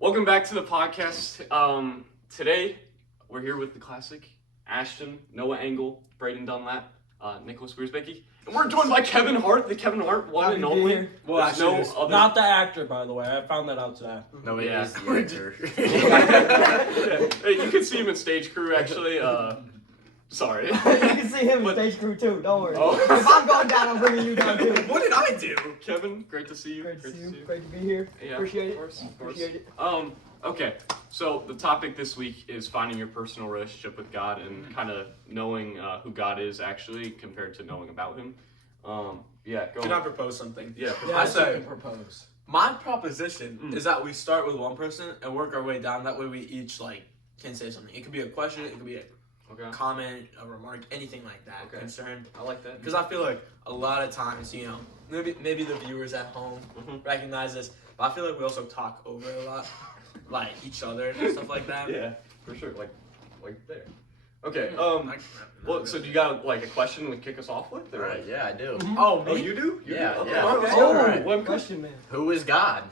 Welcome back to the podcast. Today, we're here with the classic Ashton, Noah Engel, Braden Dunlap, Nicholas Wiersbecky, and we're joined by Kevin Hart, the Kevin Hart one and only. Well, There's no other... Not the actor, by the way. I found that out today. No, it is the actor. Hey, you can see him in stage crew, actually. Sorry. You can see him in stage crew too, don't worry. Oh. If I'm going down, I'm bringing you down too. What did I do? Kevin, great to see you. Great to see you. Great to be here. Yeah, Appreciate it. Of course. Appreciate it. Okay, so the topic this week is finding your personal relationship with God and kind of knowing who God is actually compared to knowing about Him. Yeah, go Can on. I propose something? Yeah, I propose. say propose. My proposition is that we start with one person and work our way down. That way we each can say something. It could be a question, it could be a comment, a remark, anything like that. Okay. Concern. I like that. Because I feel like a lot of times, maybe the viewers at home recognize this, but I feel like we also talk over a lot, like each other and stuff like that. Yeah, for sure. Like there. Okay. Well, so do you got a question to kick us off with? Or? Right, yeah, I do. Oh, me? Oh, you do? Yeah, do? Okay. yeah. All right. Oh, Alright. one question, man. Who is God?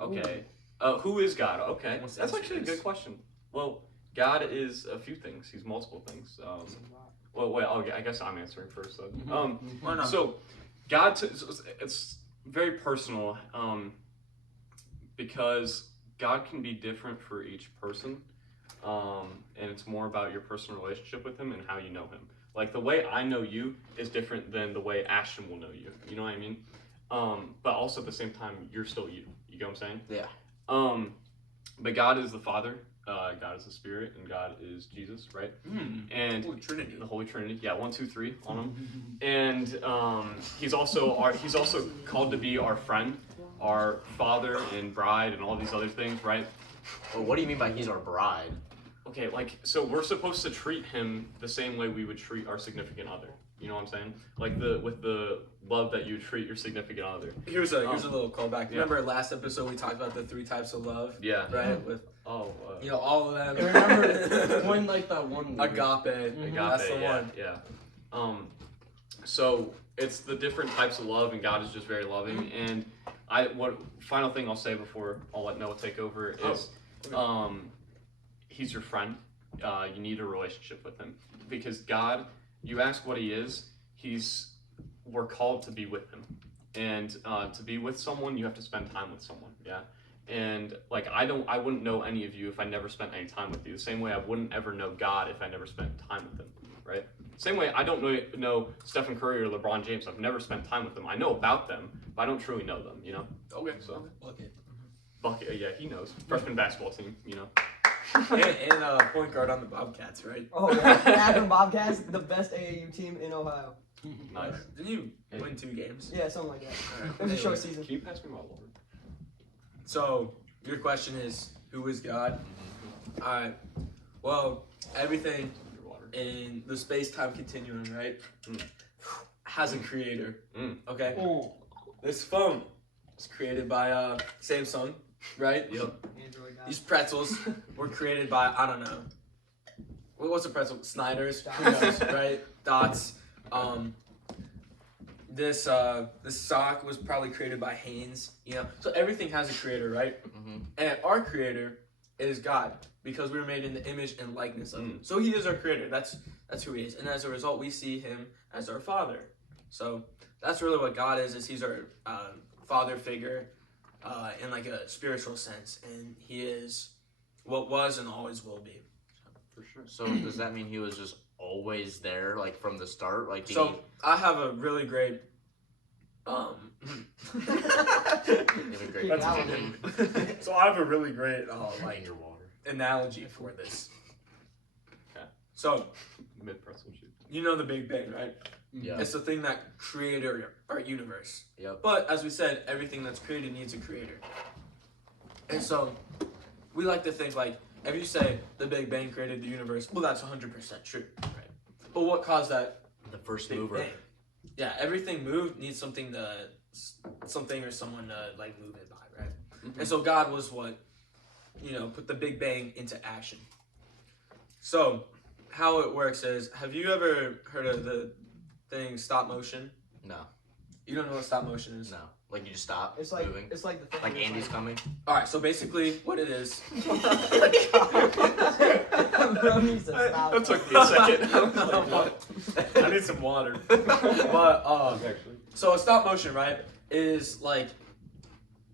Okay. Who is God? Okay. What's the That's answer actually a to this? good question. Well, God is a few things. He's multiple things. Well, wait. I guess I'm answering first. Then. Why not? So, God, it's very personal, because God can be different for each person, and it's more about your personal relationship with Him and how you know Him. Like the way I know you is different than the way Ashton will know you. You know what I mean? But also at the same time, you're still you. You get what I'm saying? Yeah. But God is the Father. God is the Spirit, and God is Jesus, right? And Holy Trinity. the Holy Trinity, yeah, 1, 2, 3 on Him. And He's also called to be our friend, our Father and bride, and all these other things, right? Well, what do you mean by He's our bride? Okay, so we're supposed to treat Him the same way we would treat our significant other. You know what I'm saying? Like with the love that you treat your significant other. Here's a little callback. Yeah. Remember last episode we talked about the 3 types of love? Yeah. Right? With Oh. all of them. Remember when that one movie? Agape. That's the one. Yeah. So it's the different types of love, and God is just very loving. And final thing I'll say before I'll let Noah take over is, He's your friend. You need a relationship with Him because God. You ask what He is. We're called to be with Him, and to be with someone, you have to spend time with someone. Yeah. And I wouldn't know any of you if I never spent any time with you. The same way I wouldn't ever know God if I never spent time with Him, right? Same way I don't know Stephen Curry or LeBron James. I've never spent time with them. I know about them, but I don't truly know them, you know? Okay. So, Bucket, yeah, he knows. Freshman basketball team, you know? and point guard on the Bobcats, right? Oh, yeah. Akron Bobcats, the best AAU team in Ohio. Nice. Didn't you win 2 games? Yeah, something like that. Alright. It was a short season. Can you pass me my water? So, your question is, who is God? Alright. Well, everything Your water. in the space-time continuum, right, has a creator. Okay? Oh. This phone was created by Samsung, right? Yep. Android guy. These pretzels were created by, I don't know. What's a pretzel? Snyder's? Who knows, right? Dots. This sock was probably created by Hanes, So everything has a creator, right? And our creator is God because we were made in the image and likeness of Him. So He is our creator. That's who He is. And as a result, we see Him as our Father. So that's really what God is He's our father figure in a spiritual sense. And He is what was and always will be. For sure. So does that mean He was just always there, from the start? I have a really great So I have a really great your water. analogy for this. Okay. So Mid pretzel shoot. you know the Big Bang, right? Yeah. It's the thing that created our universe. Yep. But as we said, everything that's created needs a creator. And so we like to think if you say the Big Bang created the universe, well, that's 100% true, right? But what caused that The first Big mover. Bang? Yeah, everything moved needs something or someone to move it by, right? And so God was what put the Big Bang into action. So how it works is, have you ever heard of the thing stop motion? No. You don't know what stop motion is? No. Like you just stop It's like moving. the thing. Like that's Andy's coming. All right. So basically, what it is. Bro needs to stop. That took me a second. I was Like, like, what? I need some water. But Actually. so a stop motion, right, is like,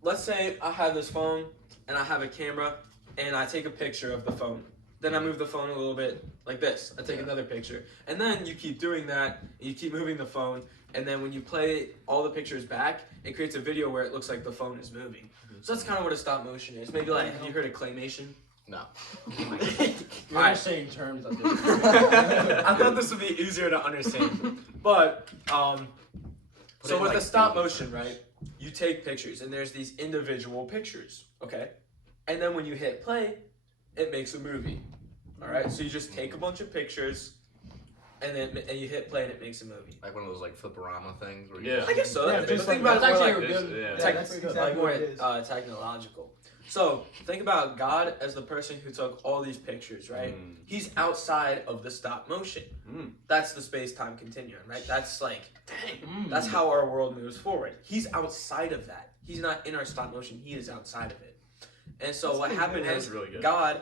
let's say I have this phone and I have a camera and I take a picture of the phone. Then I move the phone a little bit like this. I take another picture. And then you keep doing that, and you keep moving the phone, and then when you play all the pictures back, it creates a video where it looks like the phone is moving. So that's kind of what a stop motion is. Maybe like, have you heard of claymation? No. You're Alright. just saying terms of this. I thought this would be easier to understand. But, so Put it in, with like, the stop baby motion, right, you take pictures, and there's these individual pictures, okay? And then when you hit play, it makes a movie. Alright, so you just take a bunch of pictures, and then you hit play, and it makes a movie. Like one of those like fliporama things where you Yeah. just, I guess so. Yeah, But just think like about it that's more actually like a good. Yeah. Yeah, that's exactly like more what it is. technological. So think about God as the person who took all these pictures, right? Mm. He's outside of the stop motion. Mm. That's the space-time continuum, right? That's like, Mm. that's how our world moves forward. He's outside of that. He's not in our stop motion. He is outside of it. And so That's what pretty happened good. is That's really good. God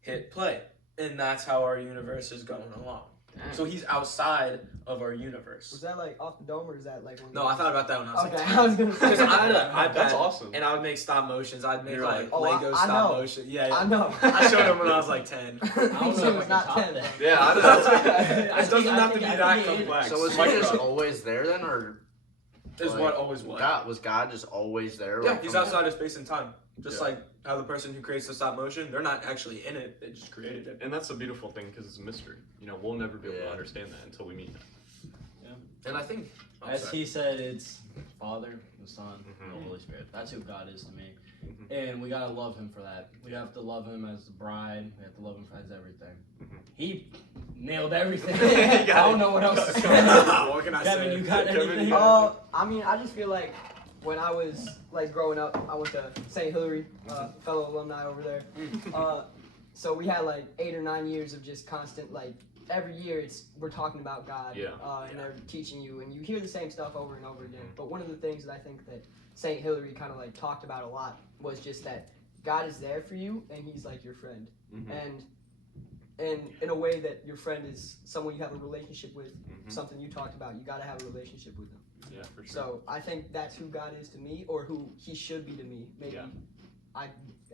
hit play, and that's how our universe is going along. So he's outside of our Was universe. that like off the dome or is that like? One of No, the- I thought about that when I was Okay, like, I was gonna say. because I had an iPad, That's awesome. and I would make stop motions. I'd make You're like like, oh, Lego I stop know. motion. Yeah, I know. I showed him when I was like 10. I don't He know said if it's I not can top 10. that. Yeah, I It doesn't have to be that think complex. So was he Micro- just always there then, or Is like, what always was. God just always there? Yeah, like, he's from- outside of space and time. Just Yeah. like how the person who creates the stop motion, they're not actually in it, they just created it. And that's a beautiful thing because it's a mystery. You know, we'll never be able to Yeah. understand that until we meet him. And I think, oh, As sorry. he said, it's Father, the Son, Mhm. the Holy Spirit. That's who God is to me. Mhm. And we gotta love him for that. We have to love him as the bride. We have to love him as everything. Mhm. He nailed everything. You I got don't it. know what else to Come say. on. What can I Kevin, say? you got Kevin, anything? you got- I mean, I just feel like when I was like growing up, I went to St. Hilary, fellow alumni over there. So we had like 8 or 9 years of just constant like every year we're talking about God, Yeah. and they're teaching you, and you hear the same stuff over and over again. But one of the things that I think that St. Hilary kind of like talked about a lot was just that God is there for you, and He's like your friend, Mhm. and in a way that your friend is someone you have a relationship with, Mhm. something you talked about. You got to have a relationship with them. Yeah, for sure. So I think that's who God is to me, or who He should be to me. Maybe Yeah.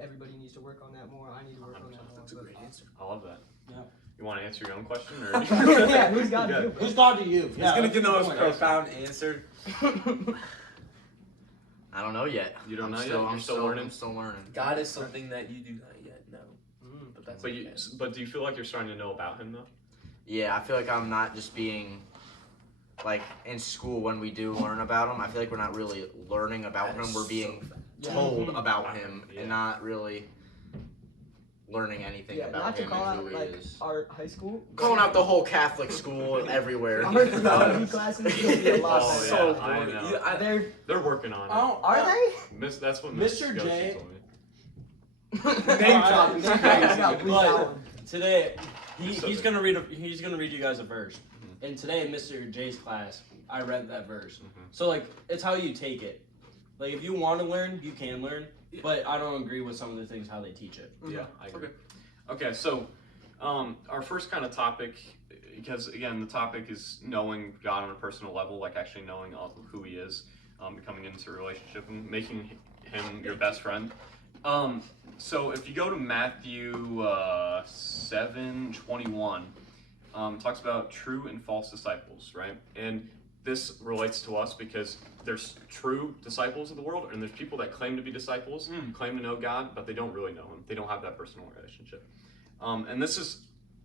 everybody needs to work on that more. I need to work on that more. That's a great answer. I love that. Yeah. You want to answer your own question, or Yeah, who's God Yeah. to you, bro? Who's God to you? He's gonna give the most point. profound answer. I don't know yet. You don't I'm know yet? still, You're I'm still learning? I'm still learning. God is something that you do not yet know. But that's But you, okay. but do you feel like you're starting to know about him though? Yeah, I feel like I'm not just being like in school when we do learn about him. I feel like we're not really learning about That is him. We're so being fast. told about him Yeah. and not really learning anything Yeah, about not to him call and out who he like is. our high school. Calling out the whole Catholic school everywhere. Our theology classes is gonna be a lot Oh, better. yeah. So I boring. know. Yeah, They're They're working on it. Oh, are they? That's what Mr. Mr. J- told me. Name dropping. Name I gotta dropping. bleep that one. Today, So he's good. gonna read you guys a verse. And today in Mr. J's class, I read that verse. Mhm. So like, it's how you take it. Like if you want to learn, you can learn. But I don't agree with some of the things how they teach it. Yeah, I agree. Okay, so our first kind of topic, because again, the topic is knowing God on a personal level, like actually knowing who He is, becoming into a relationship, and making Him your best friend. So if you go to Matthew 7:21, talks about true and false disciples, right? And this relates to us because there's true disciples of the world, and there's people that claim to be disciples, claim to know God, but they don't really know Him. They don't have that personal relationship. And this is,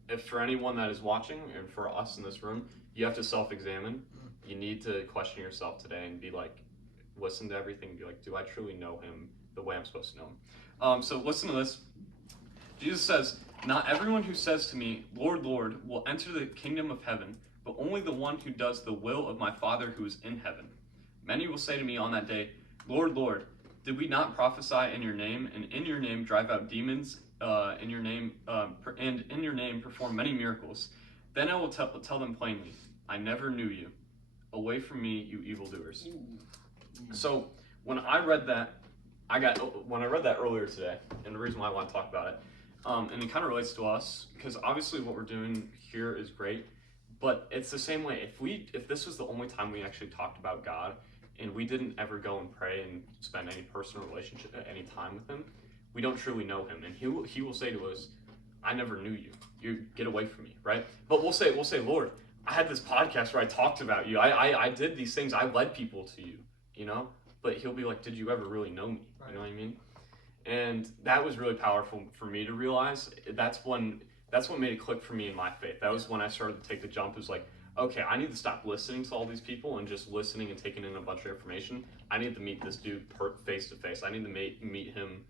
if for anyone that is watching, and for us in this room, you have to self-examine. You need to question yourself today and be like, listen to everything. Be like, do I truly know Him the way I'm supposed to know Him? So listen to this. Jesus says, "Not everyone who says to me, 'Lord, Lord,' will enter the kingdom of heaven, but only the one who does the will of my Father who is in heaven. Many will say to me on that day, 'Lord, Lord, did we not prophesy in your name, and in your name drive out demons, in your name, and in your name perform many miracles?' Then I will tell them plainly, 'I never knew you. away from me, you evildoers. So when I read that, when I read that earlier today, and the reason why I want to talk about it, and it kind of relates to us, because obviously what we're doing here is great, but it's the same way. If this was the only time we actually talked about God, and we didn't ever go and pray and spend any personal relationship, any time with Him, we don't truly know Him, and He will say to us, "I never knew you. You get away from me," right? But we'll say, Lord, I had this podcast where I talked about you. I did these things. I led people to you, you know? But He'll be like, did you ever really know me? You know what I mean? And that was really powerful for me to realize. That's what made it click for me in my faith. That was when I started to take the jump. It was like, okay, I need to stop listening to all these people and just listening and taking in a bunch of information. I need to meet this dude face to face. I need to meet him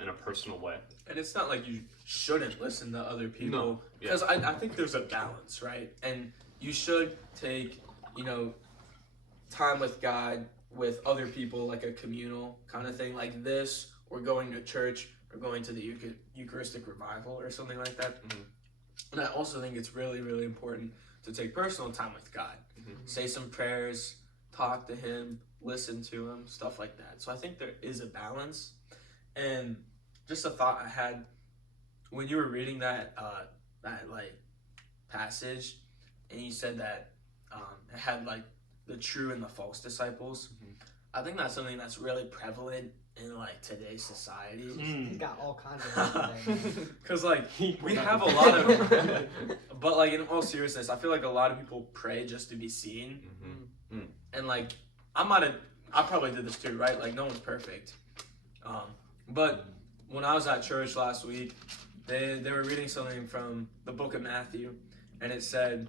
in a personal way. And it's not like you shouldn't listen to other people. No. Because I think there's a balance, right? And you should take, time with God, with other people, like a communal kind of thing like this, or going to church, or going to the Eucharistic revival or something like that. Mm-hmm. And I also think it's really, really important to take personal time with God. Mm-hmm. Say some prayers, talk to Him, listen to Him, stuff like that. So I think there is a balance. And just a thought I had when you were reading that passage, and you said that it had like the true and the false disciples. Mm-hmm. I think that's something that's really prevalent in like today's society. He's got all kinds of things. Because like we have a lot of, but like in all seriousness, I feel like a lot of people pray just to be seen. Mm-hmm. And like I probably did this too, right? Like no one's perfect. But when I was at church last week, they were reading something from the book of Matthew, and it said,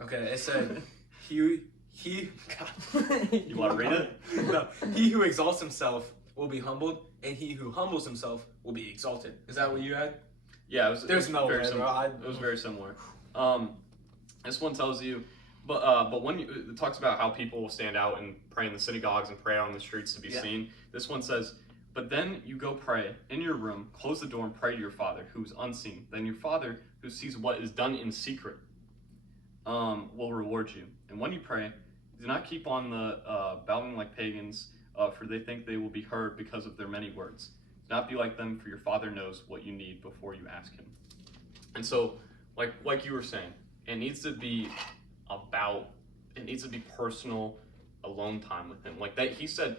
it said, he God. You want to read it? No, he who exalts himself will be humbled, and he who humbles himself will be exalted. Is that what you had? Yeah, There's no very way, similar. bro. It was very similar. This one tells you, but when it talks about how people will stand out and pray in the synagogues and pray on the streets to be seen. This one says, but then you go pray in your room, close the door, and pray to your Father who is unseen. Then your Father who sees what is done in secret will reward you. And when you pray, do not keep on the bowing like pagans, for they think they will be heard because of their many words. Do not be like them, for your Father knows what you need before you ask Him. And so, like you were saying, it needs to be personal, alone time with Him. Like that, He said,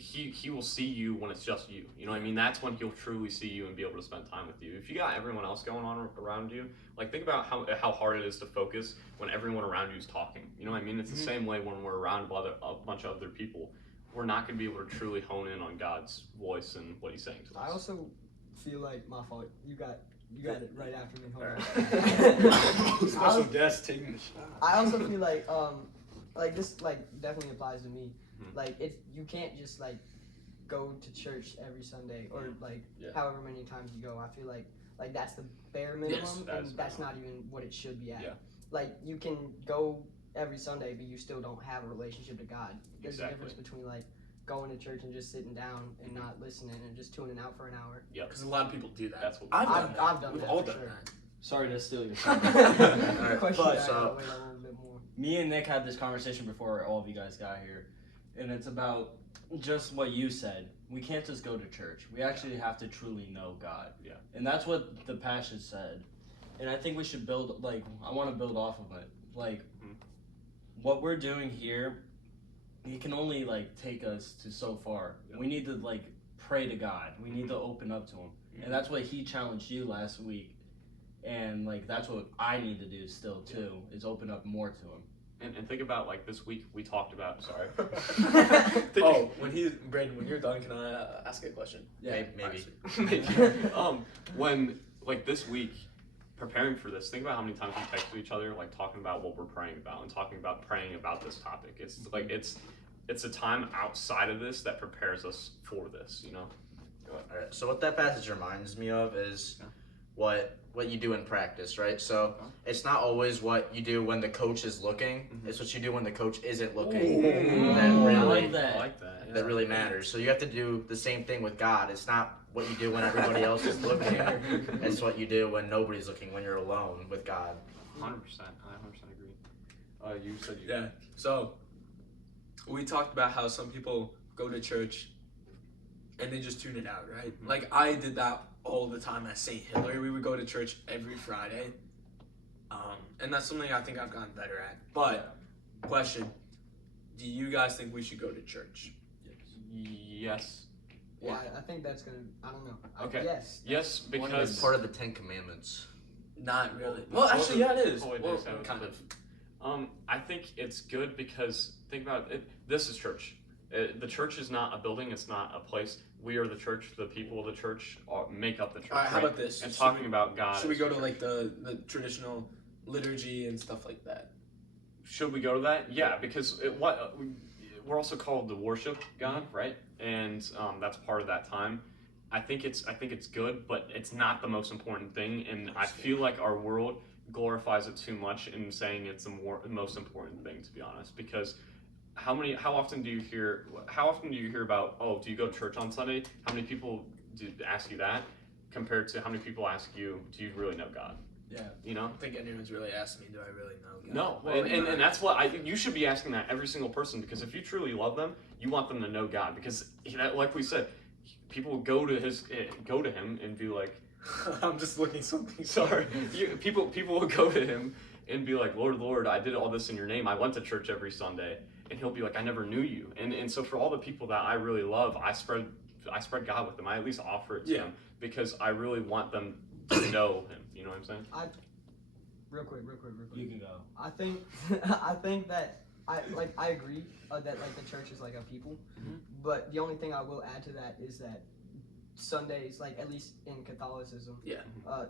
he will see you when it's just you. You know what I mean? That's when He'll truly see you and be able to spend time with you. If you got everyone else going on around you, like think about how hard it is to focus when everyone around you is talking. You know what I mean? It's the same way when we're around a bunch of other people. We're not going to be able to truly hone in on God's voice and what He's saying to us. I also feel like my fault. You got it right after me. Hold on. Special guest taking the shot. I also feel like this definitely applies to me. Like you can't just go to church every Sunday or however many times you go. I feel like that's the bare minimum, and that's not even what it should be at. Yeah. Like you can go every Sunday, but you still don't have a relationship to God. There's a difference between going to church and just sitting down and not listening and just tuning out for an hour. Yeah, because a lot of people do that. That's what I've done that. We've We've done all that. done For sure. that. Sorry to steal your time. Question but, that I so- gotta wait a little bit more. Me and Nick had this conversation before all of you guys got here, and it's about just what you said. We can't just go to church. We actually have to truly know God. Yeah. And that's what the passage said. And I think we should build, I want to build off of it. What we're doing here, it can only, take us to so far. Yeah. We need to, pray to God. We need to open up to Him. And that's what He challenged you last week. And, that's what I need to do still, too, is open up more to Him. And think about this week we talked about. Sorry. Brandon, when you're done, can I ask a question? Yeah, Maybe. When this week, preparing for this, think about how many times we text each other, talking about what we're praying about and talking about praying about this topic. It's a time outside of this that prepares us for this. You know. All right. So what that passage reminds me of is what you do in practice, right? So it's not always what you do when the coach is looking. It's what you do when the coach isn't looking. I like that. I like that. Yeah. That really matters. So you have to do the same thing with God. It's not what you do when everybody else is looking. It's what you do when nobody's looking, when you're alone with God. 100%. I 100% agree. You said you. Yeah. So we talked about how some people go to church and they just tune it out, right? Mm-hmm. Like I did that all the time at St. Hilary. We would go to church every Friday, and that's something I think I've gotten better at. But question: do you guys think we should go to church? Yes. Yeah, I think that's gonna. I don't know. Okay. Yes. Yes, It's because part of the 10 Commandments. Not really. Well, Well, actually, yeah, it is. oh, wait, Well, there's that. kind of. I think it's good because think about it. This is church. The church is not a building. It's not a place. We are the church. The people of the church make up the church. All right, how right? about this? And Should talking we- about God. Should we as go the to like church. the traditional liturgy and stuff like that? Should we go to that? Yeah, because we're also called to worship God, right? And that's part of that time. I think it's good, but it's not the most important thing. And I feel like our world glorifies it too much in saying it's the most important thing, to be honest. Because how often do you hear about, oh, do you go to church on Sunday? How many people ask you that compared to how many people ask you, do you really know God? Yeah. You know? I don't think anyone's really asked me, do I really know God? No, Well, and that's what you should be asking that every single person, because if you truly love them, you want them to know God, because like we said, people will go to him and be like, I'm just looking something. sorry, people will go to him and be like, Lord, I did all this in your name. I went to church every Sunday, and he'll be like, I never knew you. And so for all the people that I really love, I spread God with them. I at least offer it to them because I really want them to know him. You know what I'm saying? Real quick. You can go. I think that I agree that like the church is like a people, but the only thing I will add to that is that Sundays, like at least in Catholicism,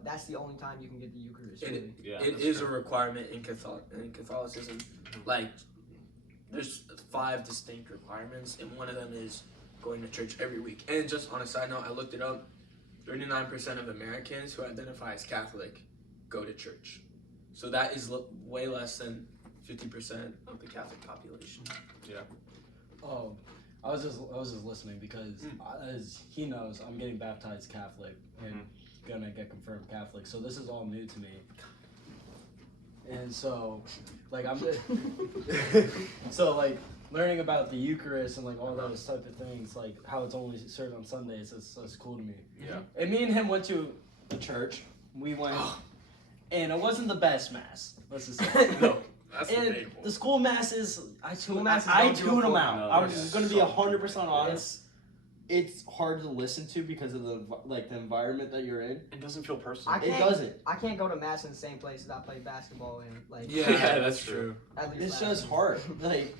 that's the only time you can get the Eucharist. Really. It is a requirement in Catholicism. Like, there's 5 distinct requirements, and one of them is going to church every week. And just on a side note, I looked it up. 39% of Americans who identify as Catholic go to church. So that is way less than 50% of the Catholic population. Oh, I was just listening because as he knows, I'm getting baptized Catholic and gonna get confirmed Catholic. So this is all new to me. And so, like learning about the Eucharist and like all those type of things, like how it's only served on Sundays, that's cool to me. Yeah. And me and him went to the church. We went, and it wasn't the best mass. Let's just say. No. That's And debatable. the school masses, I tune masses I don't do a tune them full- out. no, I'm they're going to be so 100% stupid. honest. It's hard to listen to because of the environment that you're in. It doesn't feel personal. I It can't- doesn't. I can't go to mass in the same place that I play basketball in. Like Yeah, that's true. at least It's last just year. hard. Like,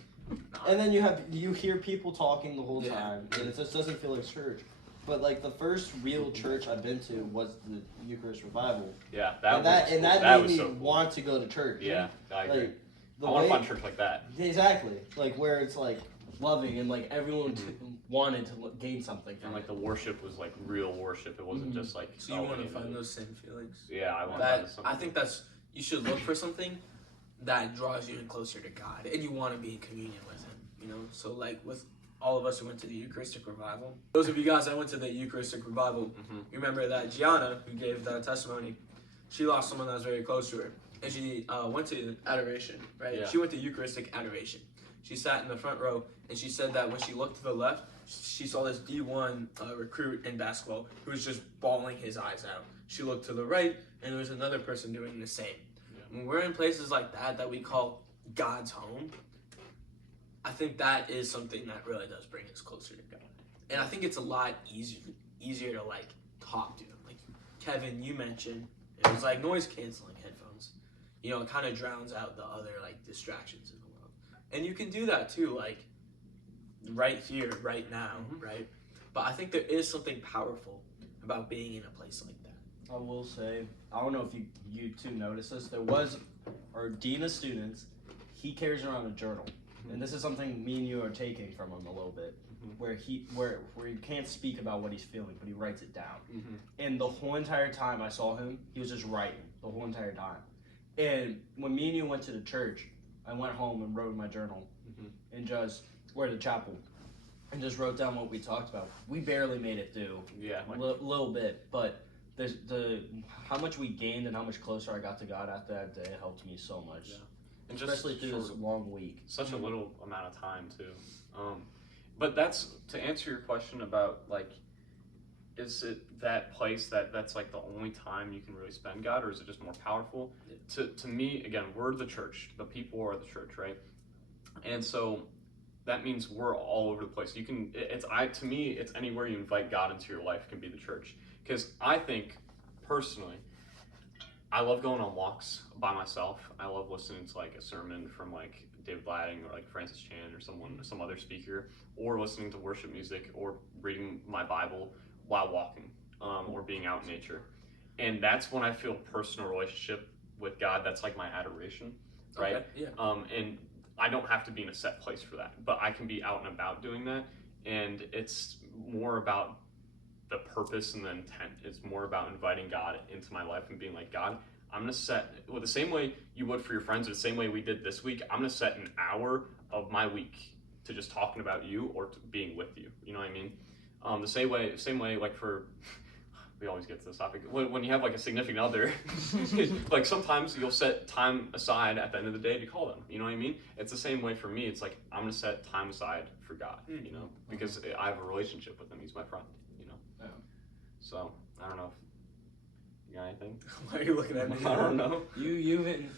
and then you hear people talking the whole time, and it just doesn't feel like church. But like the first real church I've been to was the Eucharist revival, Yeah, and that that made was me so cool. want to go to church. Yeah, I agree. Like the I want way to find church like that. exactly like where it's like loving and like everyone wanted to gain something from And like it. the worship was like real worship. It wasn't just like. So you want to you know, find those same feelings? Yeah, I want That to I think that's you should look for something that draws you in closer to God, and you want to be in communion with Him. You know, so like with all of us who went to the Eucharistic revival. Those of you guys that went to the Eucharistic revival, you remember that Gianna, who gave that testimony, she lost someone that was very close to her, and she went to adoration. Right? Yeah. She went to Eucharistic adoration. She sat in the front row, and she said that when she looked to the left, she saw this D1 recruit in basketball who was just bawling his eyes out. She looked to the right, and there was another person doing the same. When we're in places like that we call God's home, I think that is something that really does bring us closer to God. And I think it's a lot easier to like talk to Him. Like Kevin, you mentioned, it was like noise canceling headphones. You know, it kind of drowns out the other like distractions in the world. And you can do that too, like right here, right now, right? But I think there is something powerful about being in a place like that. I will say, I don't know if you two noticed this. There was our dean of students. He carries around a journal, and this is something me and you are taking from him a little bit, where he can't speak about what he's feeling, but he writes it down. And the whole entire time I saw him, he was just writing the whole entire time. And when me and you went to the church, I went home and wrote in my journal, and just went to chapel, and just wrote down what we talked about. We barely made it through. Yeah. A little bit, but how much we gained and how much closer I got to God after that day helped me so much. and especially just through this short, long week. such a little amount of time too. But that's to answer your question about like, is it that place that's like the only time you can really spend God, or is it just more powerful? To me, again, we're the church. The people are the church, right? And so that means we're all over the place. You can, to me, it's anywhere you invite God into your life can be the church. Because I think, personally, I love going on walks by myself. I love listening to like a sermon from like David Ladding or like Francis Chan or some other speaker, or listening to worship music or reading my Bible while walking, or being out in nature. And that's when I feel personal relationship with God. That's like my adoration, right? Okay, yeah. And I don't have to be in a set place for that, but I can be out and about doing that. And it's more about the purpose and the intent. It's more about inviting God into my life and being like, God, I'm gonna set, well, the same way you would for your friends, or the same way we did this week, I'm gonna set an hour of my week to just talking about you or to being with you. You know what I mean? The same way, like for, we always get to this topic, when you have like a significant other, like sometimes you'll set time aside at the end of the day to call them. You know what I mean? It's the same way for me. It's like, I'm gonna set time aside for God, you know, because I have a relationship with him. He's my friend, you know? Yeah. So, I don't know if you got anything? Why are you looking at me? I don't know. You've been.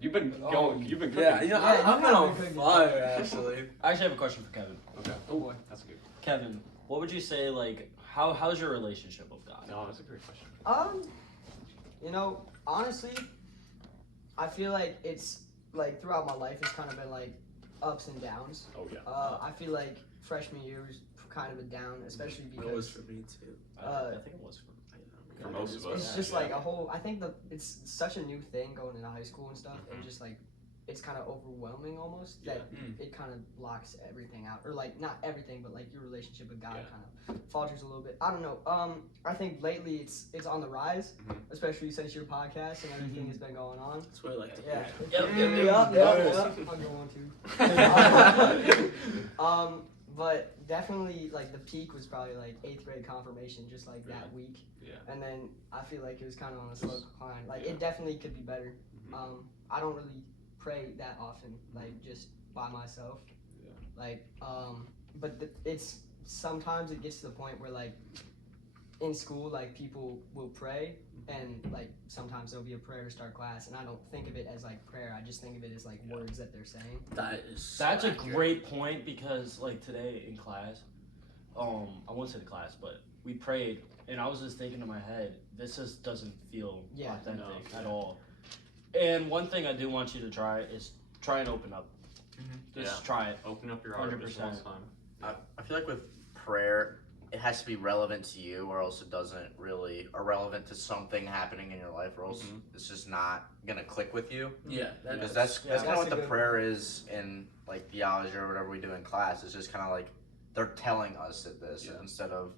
You've been cooking. Yeah, you know, Yeah, I'm you on have been fire, actually. I actually have a question for Kevin. Okay. Oh boy. That's good. Kevin, what would you say, like, how's your relationship with God? No, that's a great question. You know, honestly, I feel like it's like throughout my life, it's kind of been like ups and downs. Oh, yeah. I feel like freshman year was kind of a down, especially It was because for me, too. I think it was for. For most of us. it's just like a whole. I think it's such a new thing going into high school and stuff, and just like it's kind of overwhelming almost that it kind of blocks everything out, or like not everything, but like your relationship with God kind of falters a little bit. I don't know. I think lately it's on the rise, especially since your podcast and everything has been going on. That's what I like to Yeah. hear. Yep. I'll go on too. But definitely like the peak was probably like 8th grade confirmation, just like that week. Yeah. And then I feel like it was kind of on a slow decline. Like it definitely could be better. I don't really pray that often, like just by myself. Yeah. Like but it's sometimes it gets to the point where like in school, like people will pray and like sometimes there'll be a prayer to start class, and I don't think of it as like prayer. I just think of it as like words that they're saying. That's a great point, because like today in class, I won't say the class, but we prayed, and I was just thinking in my head, this just doesn't feel authentic at all. And one thing I do want you to try is try and open up. Just try it. Open up your heart 100%. this last time. I feel like with prayer, it has to be relevant to you, or else it doesn't really, or relevant to something happening in your life, or else it's just not gonna click with you. Yeah, Because that's kind of that's what a the good prayer is in like theology or whatever we do in class. It's just kind of like they're telling us this instead of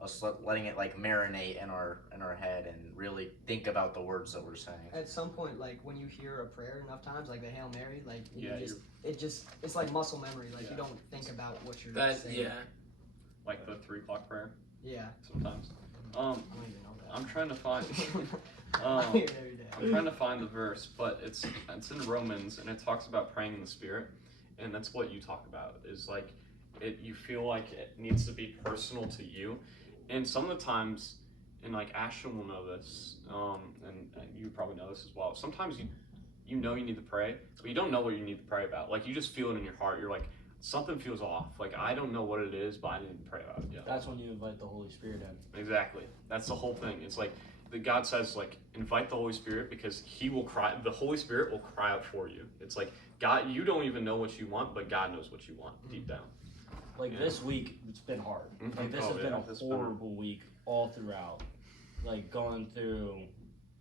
us letting it like marinate in our head and really think about the words that we're saying. At some point, like when you hear a prayer enough times, like the Hail Mary, like Yeah, it's like muscle memory. Like you don't think about what you're saying. Yeah. Like the 3 o'clock prayer Yeah. sometimes. I don't even know that. I'm trying to find. I hear it every day. I'm trying to find the verse, but it's in Romans, and it talks about praying in the Spirit, and that's what you talk about. Is like you feel like it needs to be personal to you, and some of the times, and like Ashton will know this, and you probably know this as well. Sometimes you know you need to pray, but you don't know what you need to pray about. Like you just feel it in your heart. You're like, something feels off. Like I don't know what it is, but I didn't pray about it yet. That's when you invite the Holy Spirit in. Exactly. That's the whole thing. It's like God says, like, invite the Holy Spirit because He will cry. The Holy Spirit will cry out for you. It's like God. You don't even know what you want, but God knows what you want deep down. Like this week, it's been hard. Like this has been a horrible week all throughout. Like going through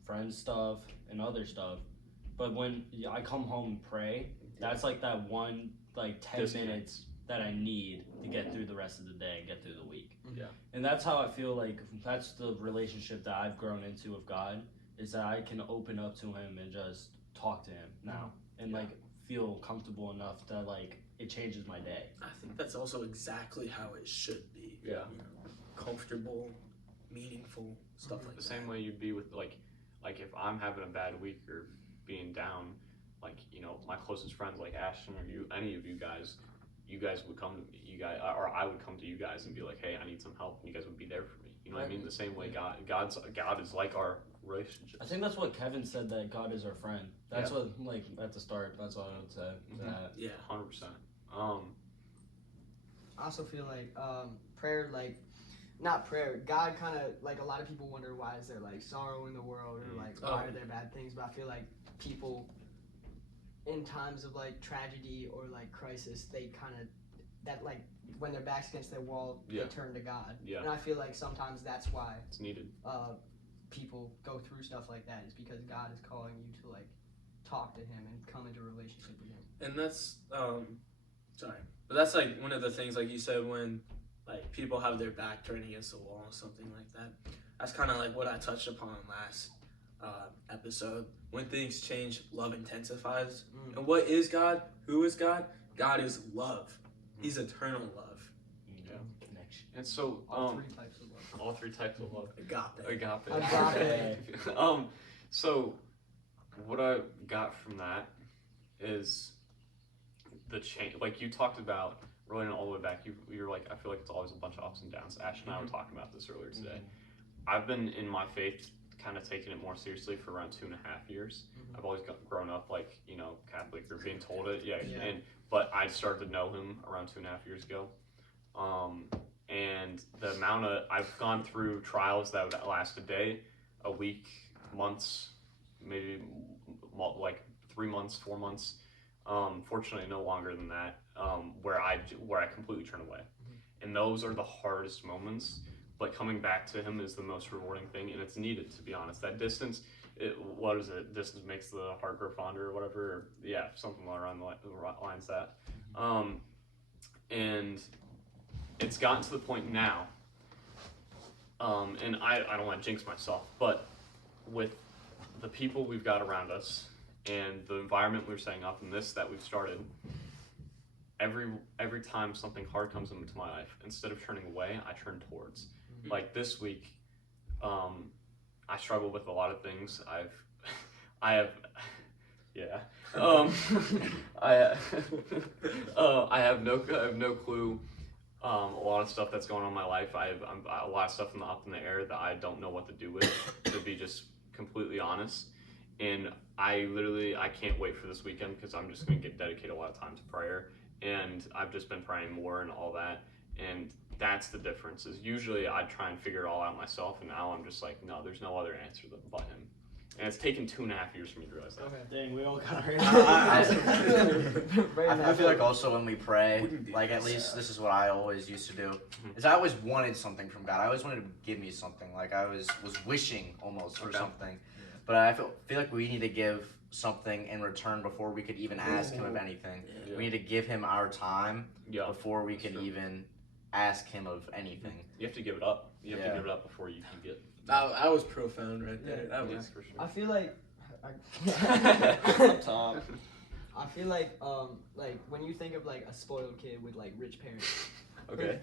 friend stuff and other stuff. But when I come home and pray, that's like that one, like 10 minutes that I need to get through the rest of the day and get through the week. Yeah. And that's how I feel like that's the relationship that I've grown into with God, is that I can open up to Him and just talk to Him now and like feel comfortable enough that like it changes my day. I think that's also exactly how it should be. Yeah. You know, comfortable, meaningful, stuff like The that. same way you'd be with like if I'm having a bad week or being down, like my closest friends like Ashton or you, any of you guys would come to me, or I would come to you guys and be like, hey, I need some help, and you guys would be there for me. You know what I mean? The same way God is like our relationship. I think that's what Kevin said, that God is our friend. That's what, like, at the start, that's what I would say. Yeah, 100%. I also feel like prayer, like, not prayer. God kind of, like, a lot of people wonder why is there like sorrow in the world, or like why are there bad things. But I feel like people in times of like tragedy or like crisis, they kind of like when their backs against their wall, they turn to God. And I feel like sometimes that's why it's needed. People go through stuff like that, is because God is calling you to like talk to Him and come into a relationship with Him. and that's but that's like one of the things, like you said, when like people have their back turned against the wall or something like that. That's kind of like what I touched upon last episode. When things change, love intensifies. And what is God? Who is God? God is love. He's eternal love. Connection. And so All three types of love. all three types of love. Agape. So what I got from that is the change. Like you talked about rolling it all the way back. You're like, I feel like it's always a bunch of ups and downs. Ash and I were talking about this earlier today. I've been in my faith kind of taking it more seriously for around 2.5 years. I've always grown up like, Catholic, or being told it. But I started to know him around 2.5 years ago. And the amount I've gone through trials that would last a day, a week, months, maybe like 3 months, 4 months. Fortunately, no longer than that. Where I completely turn away, and those are the hardest moments. But coming back to Him is the most rewarding thing, and it's needed, to be honest. That distance, what is it? Distance makes the heart grow fonder, or whatever. Yeah, something around the lines that. And it's gotten to the point now. And I don't want to jinx myself, but with the people we've got around us and the environment we're setting up and this that we've started, every time something hard comes into my life, instead of turning away, I turn towards. Like this week, I struggle with a lot of things. I have no clue. A lot of stuff that's going on in my life. I'm a lot of stuff up in the air that I don't know what to do with, to be just completely honest. And I can't wait for this weekend, because I'm just going to dedicate a lot of time to prayer. And I've just been praying more and all that. And that's the difference. Is usually I try and figure it all out myself, and now I'm just like, no, there's no other answer but Him. And it's taken 2.5 years for me to realize that. Okay. Dang, we all got our I feel like also when we pray, like at least this is what I always used to do, is I always wanted something from God. I always wanted to give me something. Like I was wishing almost for something. But I feel like we need to give something in return before we could even ask Him of anything. Yeah. We need to give Him our time before we can true. even ask Him of anything. You have to give it up. You have to give it up before you can get. That was profound right there. That was for sure. I feel like Tom. I feel like when you think of like a spoiled kid with like rich parents, Okay.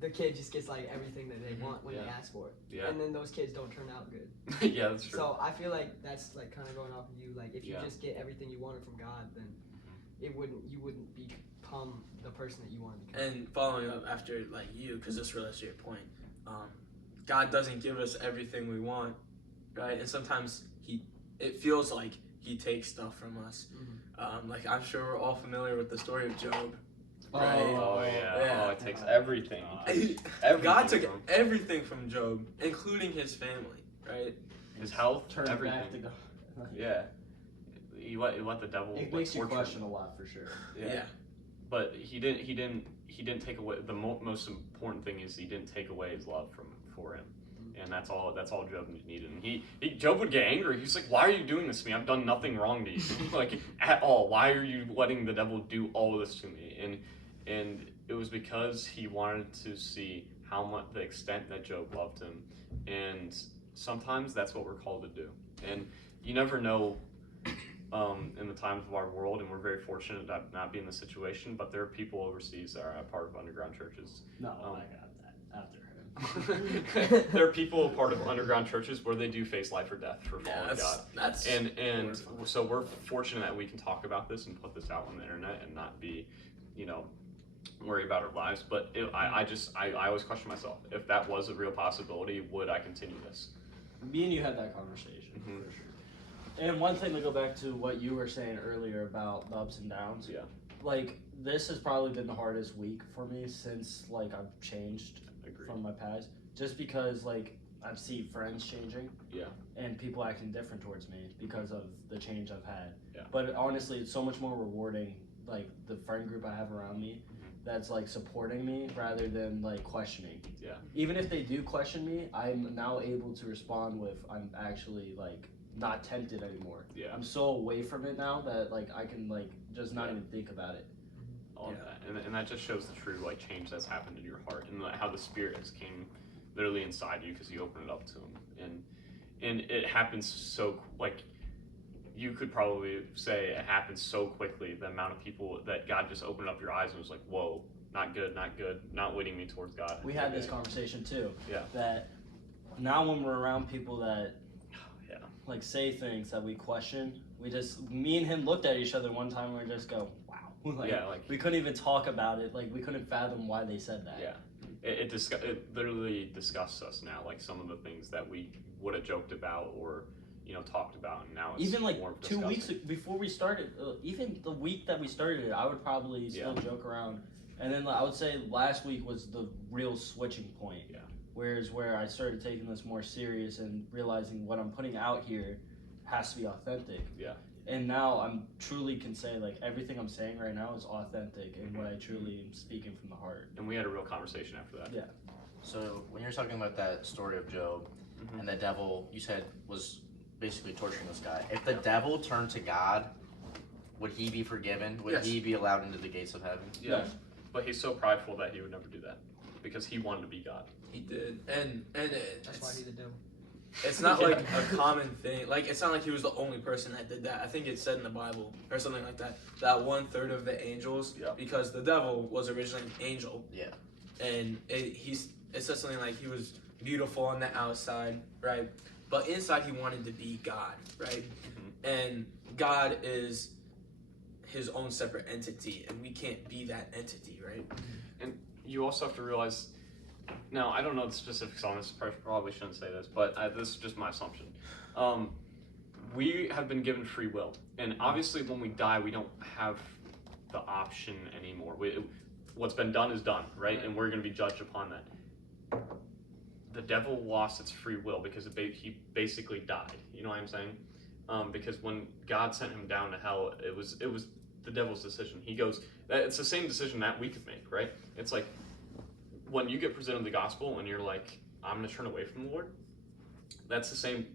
the kid just gets like everything that they want when they ask for it, and then those kids don't turn out good. Yeah, that's true. So I feel like that's like kind of going off of you. Like if you just get everything you wanted from God, then you wouldn't become the person that you want to become. And following up after like you, because this relates to your point, God doesn't give us everything we want, right? And sometimes it feels like He takes stuff from us. Like I'm sure we're all familiar with the story of Job. Right? Oh yeah. Yeah. Oh, it takes everything. God took everything from Job, including his family, right? His health, Turn everything. back to God. Yeah. You let the devil. It makes you torture question him. a lot for sure. Yeah. But he didn't take away the most important thing is He didn't take away His love for him, and that's all Job needed. And Job would get angry. He's like, "Why are you doing this to me? I've done nothing wrong to you, like at all. Why are you letting the devil do all this to me?" And it was because he wanted to see how much the extent that Job loved him, and sometimes that's what we're called to do. And you never know. In the times of our world, and we're very fortunate to not be in this situation, but there are people overseas that are a part of underground churches. No, I got that after him. there are people part of underground churches where they do face life or death for following God. That's And so we're fortunate that we can talk about this and put this out on the internet and not be, worry about our lives. But I always question myself, if that was a real possibility, would I continue this? Me and you had that conversation Mhm. for sure. And one thing to go back to what you were saying earlier about the ups and downs. Yeah. Like, this has probably been the hardest week for me since, like, I've changed Agreed. from my past. Just because, like, I've seen friends changing. Yeah. And people acting different towards me because of the change I've had. Yeah. But honestly, it's so much more rewarding, like, the friend group I have around me that's, like, supporting me rather than, like, questioning. Yeah. Even if they do question me, I'm now able to respond with, I'm actually, like, not tempted anymore. Yeah. I'm so away from it now that, like, I can, like, just not even think about it. All of that, and that just shows the true change that's happened in your heart, and how the Spirit has came literally inside you because you opened it up to Him, and it happens so you could probably say it happens so quickly. The amount of people that God just opened up your eyes and was like, whoa, not good, not leading me towards God. We had this conversation too. Yeah. That now when we're around people that yeah, like say things that we question, me and him looked at each other one time and we just go, wow. We couldn't even talk about it. Like, we couldn't fathom why they said that. Yeah. It literally disgusts us now, like some of the things that we would have joked about or talked about, and now it's even like more 2 weeks disgusting. before we started, even the week that we started it, I would probably still joke around, and then I would say last week was the real switching point. Yeah. Where I started taking this more serious and realizing what I'm putting out here has to be authentic. Yeah. And now I'm truly can say like everything I'm saying right now is authentic and what I truly am speaking from the heart. And we had a real conversation after that. Yeah. So when you're talking about that story of Job and the devil, you said was basically torturing this guy. If the devil turned to God, would he be forgiven? Would he be allowed into the gates of heaven? Yeah. But he's so prideful that he would never do that because he wanted to be God. He did, and That's why he's the devil. it's not like a common thing. Like, it's not like he was the only person that did that. I think it said in the Bible or something like that, that 1/3 of the angels, because the devil was originally an angel. Yeah. And it says something like he was beautiful on the outside, right? But inside he wanted to be God, right? And God is his own separate entity, and we can't be that entity, right? And you also have to realize, now I don't know the specifics on this, probably shouldn't say this, but this is just my assumption. We have been given free will, and obviously when we die, we don't have the option anymore. What's been done is done, right? And we're going to be judged upon that. The devil lost its free will because he basically died. You know what I'm saying? Because when God sent him down to hell, it was the devil's decision. He goes, it's the same decision that we could make, right? It's like when you get presented the gospel and you're like, I'm going to turn away from the Lord. That's the same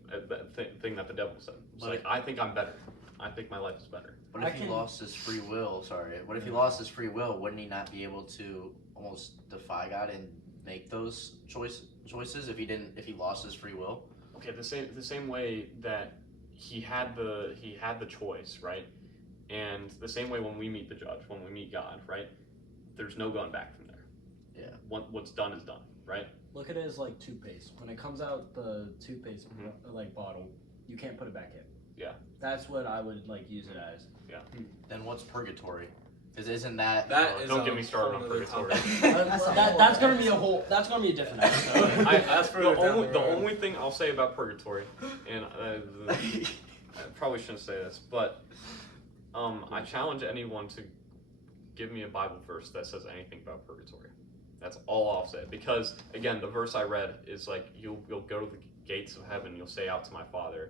thing that the devil said. It's like, I think I'm better. I think my life is better. But if he lost his free will, what if he lost his free will? Wouldn't he not be able to almost defy God and make those choices if he lost his free will? Okay, the same way that he had the choice, right? And the same way when we meet the judge, when we meet God, right? There's no going back from there. Yeah. What's done is done, right? Look at it as like toothpaste. When it comes out the toothpaste like bottle, you can't put it back in. Yeah. That's what I would like use it as. Yeah. Then what's purgatory? Because isn't that don't get me started on purgatory. That's gonna be a different episode. The only thing I'll say about purgatory, and I probably shouldn't say this, but I challenge anyone to give me a Bible verse that says anything about purgatory. That's all I'll say. Because again, the verse I read is like you'll go to the gates of heaven. You'll say out to my Father,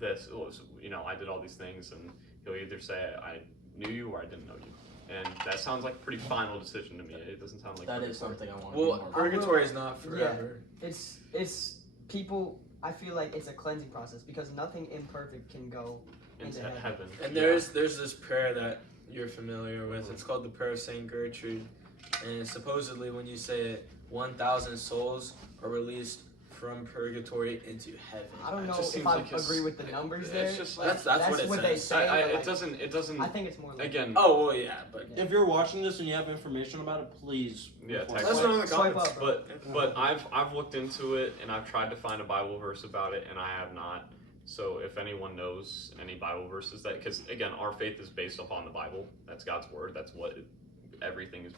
this was I did all these things, and he'll either say I knew you or I didn't know you. And that sounds like a pretty final decision to me. It doesn't sound like that purgatory. is something I want to Well, be more purgatory is not forever. Yeah, it's people. I feel like it's a cleansing process because nothing imperfect can go into heaven. And there's this prayer that you're familiar with. It's called the prayer of Saint Gertrude, and supposedly when you say it, 1,000 souls are released from purgatory into heaven. I don't know just if seems I like it's- agree with the numbers there. it's just Like, that's what it they says. say. but, it like, doesn't. I think it's more like Again, Oh well, yeah, but If you're watching this and you have information about it, please. Yeah, report. text let us know in the Swipe comments. up, bro. but I've looked into it and I've tried to find a Bible verse about it and I have not. So if anyone knows any Bible verses that, because again, our faith is based upon the Bible. That's God's word. That's what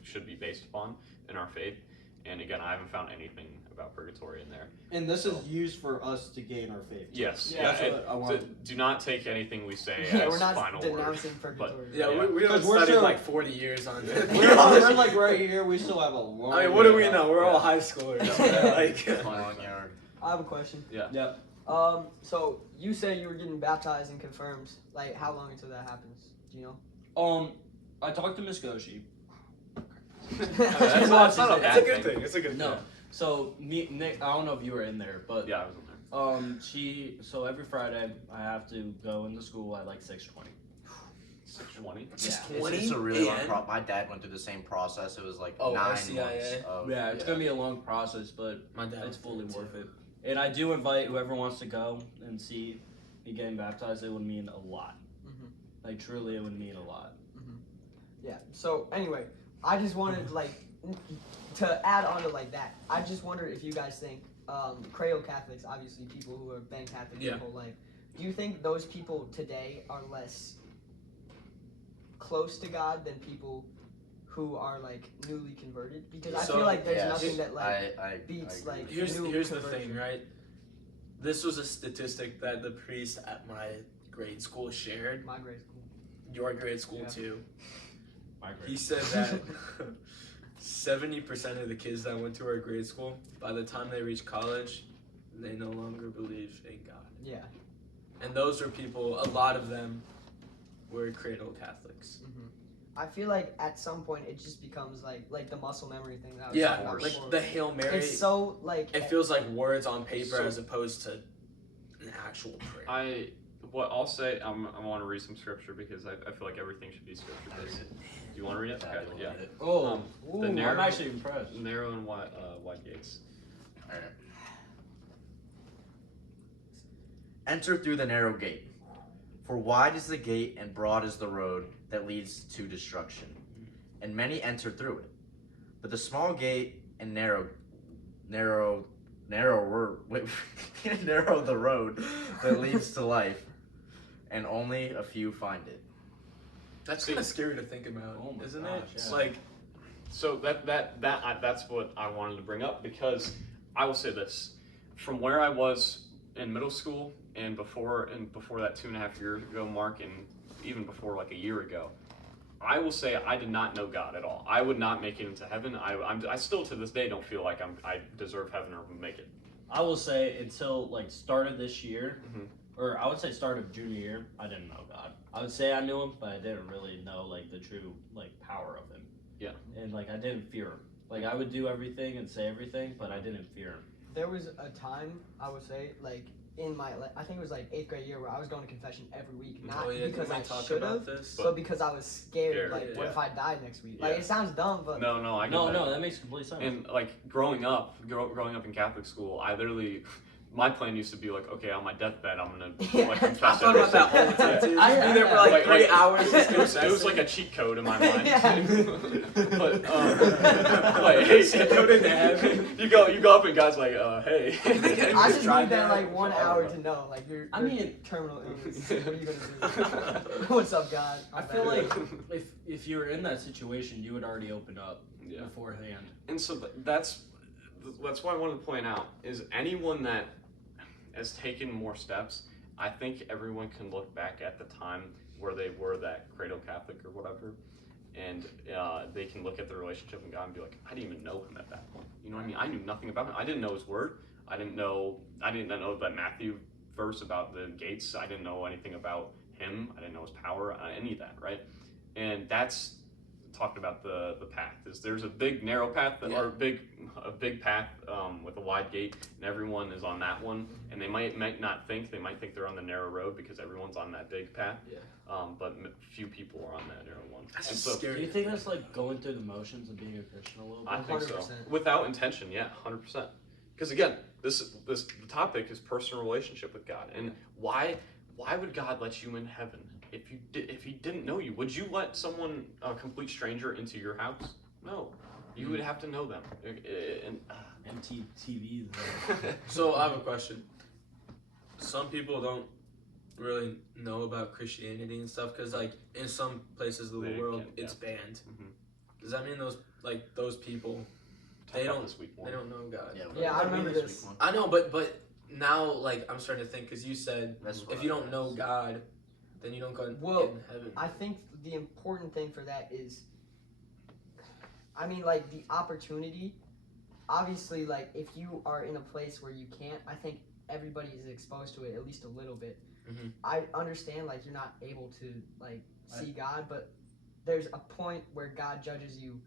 should be based upon in our faith. And again, I haven't found anything about purgatory in there. And this is used for us to gain our faith. Yes. Yeah, Yeah. that's what I want. So do not take anything we say yeah, as we're not final word. denouncing purgatory. Yeah, Yeah. we don't 'Cause we're studied still- like 40 years on this. We're like right here. We still have a long. I mean, what do we way know? We're all high schoolers. Like, Long yard. I have a question. Yep. So you say you were getting baptized and confirmed. Like, how long until that happens? Do you know? I talked to Miss Goshi. That's not a it's bad a good thing. thing. It's a good No. thing. So Nick, I don't know if you were in there, but Yeah, I was in there. so every Friday I have to go into school at like 6:20. 6:20. Yeah. It's a really long and- process. My dad went through the same process. It was like Oh, 9 RCIA? months of Yeah, it's gonna be a long process, but My dad it's fully did worth too. it. And I do invite whoever wants to go and see me getting baptized. It would mean a lot. Mhm. Like truly, it would mean a lot. Yeah. So anyway, I just wanted to add on to like that. I just wondered if you guys think Creole Catholics, obviously people who have been Catholic their Yeah. whole life, do you think those people today are less close to God than people who are like newly converted? Because I So, feel like there's yes, nothing that like I beats agree. like Here's newly the converted. thing, right? This was a statistic that the priest at my grade school shared. My grade school. Your grade school Yeah. too. My He said that 70% of the kids that went to our grade school, by the time they reach college, they no longer believe in God. Yeah. And those are people, a lot of them were cradle Catholics. I feel like at some point it just becomes like the muscle memory thing that I was Yeah, talking about like before. the Hail Mary, It's so like it feels like words on paper So- as opposed to an actual prayer. What I'll say, I want to read some scripture because I feel like everything should be scripture based. Do you want to read it? Yeah, Okay, we'll yeah. read it. Oh, The I'm narrow- actually impressed. Narrow and wide gates. Alright. Enter through the narrow gate. For wide is the gate and broad is the road that leads to destruction, and many enter through it. But the small gate and narrow the road that leads to life, and only a few find it. That's kind of scary to think about, Oh my isn't gosh, it? yeah. Like, So that's what I wanted to bring up because I will say this: from where I was in middle school and before that 2.5 years ago mark, and even before like a year ago, I will say I did not know God at all. I would not make it into heaven. I still to this day don't feel like I deserve heaven or would make it. I will say until like start of this year, Mhm. or I would say start of junior year, I didn't know God. I would say I knew him, but I didn't really know like the true like power of him. Yeah. And like I didn't fear him. Like I would do everything and say everything, but I didn't fear him. there was a time I would say like in my I think it was like 8th grade year where I was going to confession every week, not oh yeah, because didn't I we talk should about have, this? but because I was scared. Scared, Like, what yeah. if I died next week? Like, Yeah. it sounds dumb, but No, I get that. No, that makes complete sense. And like growing up in Catholic school, I literally, my plan used to be like, okay, on my deathbed, I'm gonna like I confess thought about that all the everything. time too. I- Just be there for I- like 3 hours. Just It was confessing. like a cheat code in my mind. Yeah. But like, hey, Cheat code into heaven. you go up and God's like, hey. I just Try need that that. like 1 hour to know like I your mean- terminal illness. What are you gonna do? What's up, God? I I'm feel back. like if you were in that situation, you would already open up Yeah. beforehand. And so that's what I wanted to point out is anyone that has taken more steps, I think everyone can look back at the time where they were that cradle Catholic or whatever, and they can look at their relationship with God and be like, I didn't even know him at that point. You know what I mean? I knew nothing about him. I didn't know his word. I didn't know that Matthew verse about the gates. I didn't know anything about him. I didn't know his power, any of that, right? And that's talked about the path. There's a big narrow path or a big path with a wide gate, and everyone is on that one. And they might not think they're on the narrow road because everyone's on that big path. Yeah. But few people are on that narrow one. That's And just so scary. Do you think that's like going through the motions of being a Christian a little bit? I think so. 100%. Without intention, yeah, 100%. because again, the topic is personal relationship with God, and why would God let you in heaven if he didn't know you? Would you let someone, a complete stranger, into your house? No, you would have to know them. Empty TV. So I have a question. Some people don't really know about Christianity and stuff because, like, in some places of the world, it's banned. Does that mean those people they don't know God? Yeah, I remember this. I know, but now, like, I'm starting to think because you said if you don't know God, then you don't get in heaven. I think the important thing for that is, I mean, like, the opportunity. Obviously, like, if you are in a place where you can't, I think everybody is exposed to it at least a little bit. I understand, like, you're not able to, like, see God, but there's a point where God judges you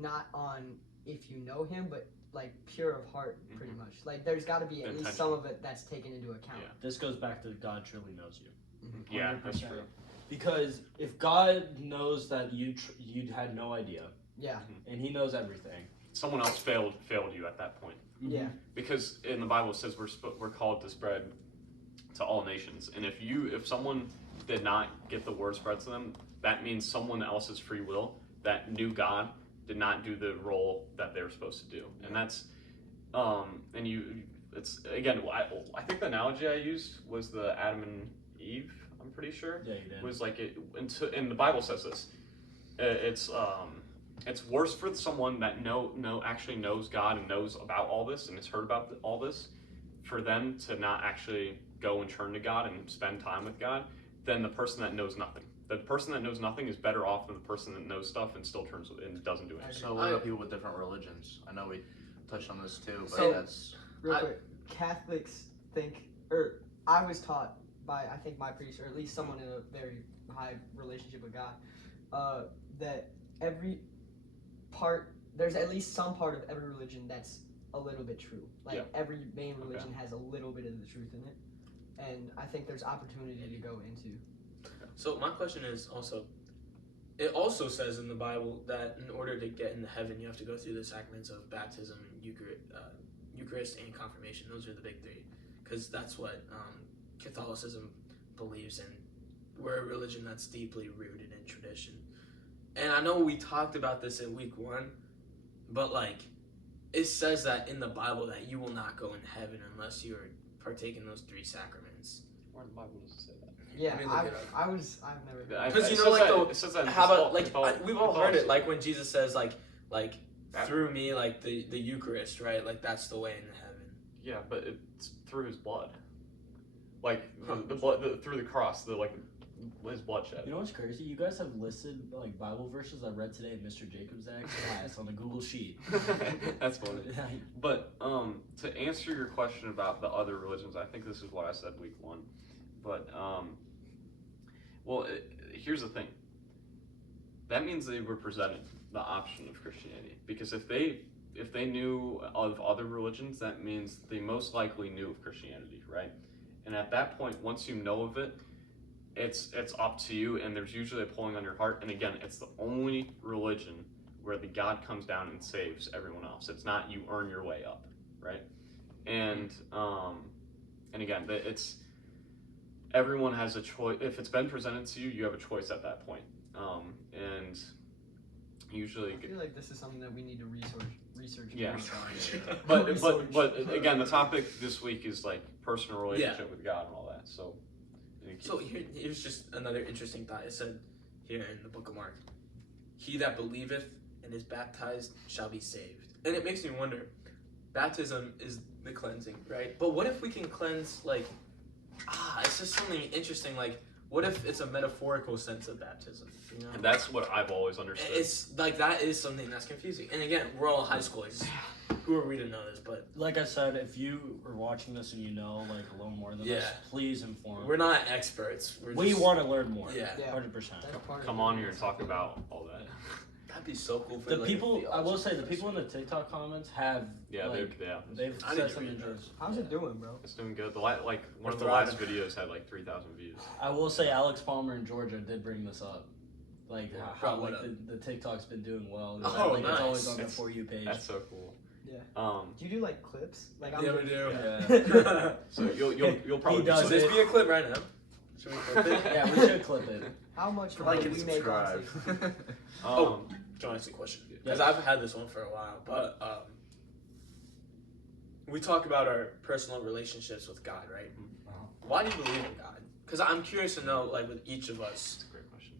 not on if you know him, but, like, pure of heart, pretty much. Like, there's got to be at least some of it that's taken into account. Yeah. This goes back to God truly knows you. 100%. Yeah, that's true. Because if God knows that you had no idea, and he knows everything, someone else failed you at that point. Yeah. Because in the Bible it says we're called to spread to all nations, and if someone did not get the word spread to them, that means someone else's free will that knew God did not do the role that they were supposed to do, and that's it's again I think the analogy I used was the Adam and Eve. I'm pretty sure. Yeah, you did. Was like and the Bible says this. It's worse for someone that actually knows God and knows about all this and has heard about all this, for them to not actually go and turn to God and spend time with God, than the person that knows nothing. The person that knows nothing is better off than the person that knows stuff and still turns and doesn't do anything. So what about people with different religions? I know we touched on this too, but that's real quick. Catholics think, or I was taught by I think my priest, or at least someone in a very high relationship with God, that there's at least some part of every religion that's a little bit true. Like every main religion has a little bit of the truth in it, and I think there's opportunity to go into. So my question is also, it also says in the Bible that in order to get into heaven, you have to go through the sacraments of baptism, Eucharist, and confirmation. Those are the big three, because that's what Catholicism believes in. We're a religion that's deeply rooted in tradition. And I know we talked about this in week 1, but, like, it says that in the Bible that you will not go in heaven unless you are partaking those 3 sacraments. Where in the Bible does it say that? Yeah, I've never. Because you know, like, how about, like, we've all heard it, like, when Jesus says, like through me, like, the Eucharist, right? Like, that's the way into heaven. Yeah, but it's through his blood. Like, the blood, through the cross, his bloodshed. You know what's crazy? You guys have listed, like, Bible verses I read today in Mr. Jacobs' class on the Google Sheet. That's funny. But, to answer your question about the other religions, I think this is what I said week 1. But, here's the thing. That means they were presented the option of Christianity. Because if they knew of other religions, that means they most likely knew of Christianity, right? And at that point, once you know of it, it's up to you, and there's usually a pulling on your heart. And again, it's the only religion where the God comes down and saves everyone else. It's not you earn your way up, right? And again, it's everyone has a choice. If it's been presented to you, you have a choice at that point. And usually, I feel like this is something that we need to research. Yeah. But again, the topic this week is like personal relationship with God and all that. So here's just another interesting thought. It said here in the book of Mark, "He that believeth and is baptized shall be saved." And it makes me wonder, baptism is the cleansing, right? But what if we can cleanse, like, it's just something interesting, like, what if it's a metaphorical sense of baptism? You know? And that's what I've always understood. It's like, that is something that's confusing. And again, we're all high schoolers. Who are we to know this? But like I said, if you are watching this and you know, like, a little more than us, please inform. We're not experts. We want to learn more. Yeah. 100%. Come on here and talk about all that. That'd be so cool. For the people, I will say, the people in the TikTok comments have, they've said some interesting. How's it doing, bro? It's doing good. One of the last videos had like 3,000 views. I will say, Alex Palmer in Georgia did bring this up, like how like the TikTok's been doing well. Oh, like, nice. It's always on the For You page. That's so cool. Yeah. Um, Do you do like clips? Like Yeah, we do. Yeah. so you'll probably He does Should do this it. be a clip right now? Should we clip it? Yeah, we should clip it. how much Like money and we make on subscribe. TikTok? Oh. John, ask a question. Because I've had this one for a while, but we talk about our personal relationships with God, right? Why do you believe in God? Because I'm curious to know, like with each of us, That's a great question.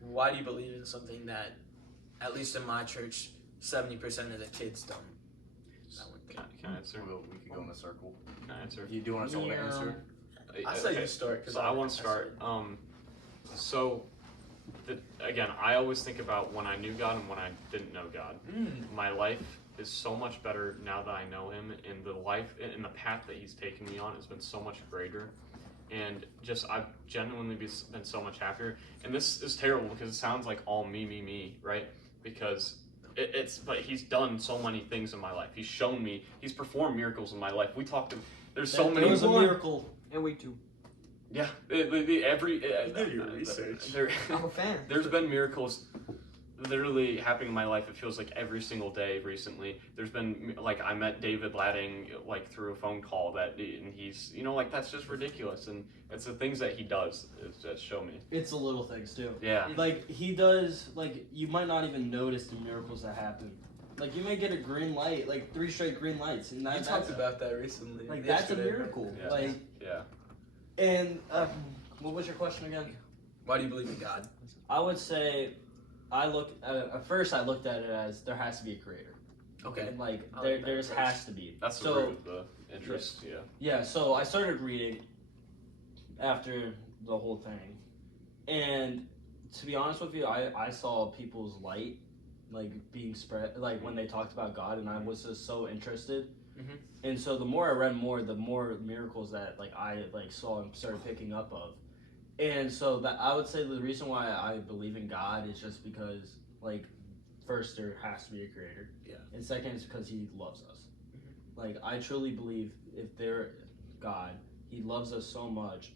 why do you believe in something that, at least in my church, 70% of the kids don't? That one thing. Can I answer? We could go in a circle. Can I answer? You do want someone to Yeah. answer? I say you start. So I want to start. So, again, I always think about when I knew God and when I didn't know God. My life is so much better now that I know Him, and the life and the path that He's taken me on has been so much greater, and just I've genuinely been so much happier. And this is terrible because it sounds like all me, right? Because but He's done so many things in my life. He's shown me. He's performed miracles in my life. We talked. There's so many. There was a miracle. In week 2. Yeah, You did your research. I'm a fan. There's been miracles literally happening in my life. It feels like every single day recently. There's been, like, I met David Ladding, like, through a phone call and he's, like, that's just ridiculous. And it's the things that he does that show me. It's the little things too. Yeah. Like he does. Like you might not even notice the miracles that happen. Like you may get a green light, like 3 straight green lights, and You that's talked about that recently. like that's a yesterday. miracle. Yeah. Like Yeah. and what was your question again? Why do you believe in God? I would say at first I looked at it as there has to be a creator. Okay. And like I like there that there's approach. has to be. That's the so root of the interest. Yeah. yeah, so I started reading after the whole thing. And to be honest with you, I saw people's light like being spread like when they talked about God, and I was just so interested. Mhm. And so the more I read more, the more miracles that like I like saw and started picking up of. And so that I would say the reason why I believe in God is just because like first there has to be a creator. Yeah. And second is because he loves us. Like I truly believe if there God, he loves us so much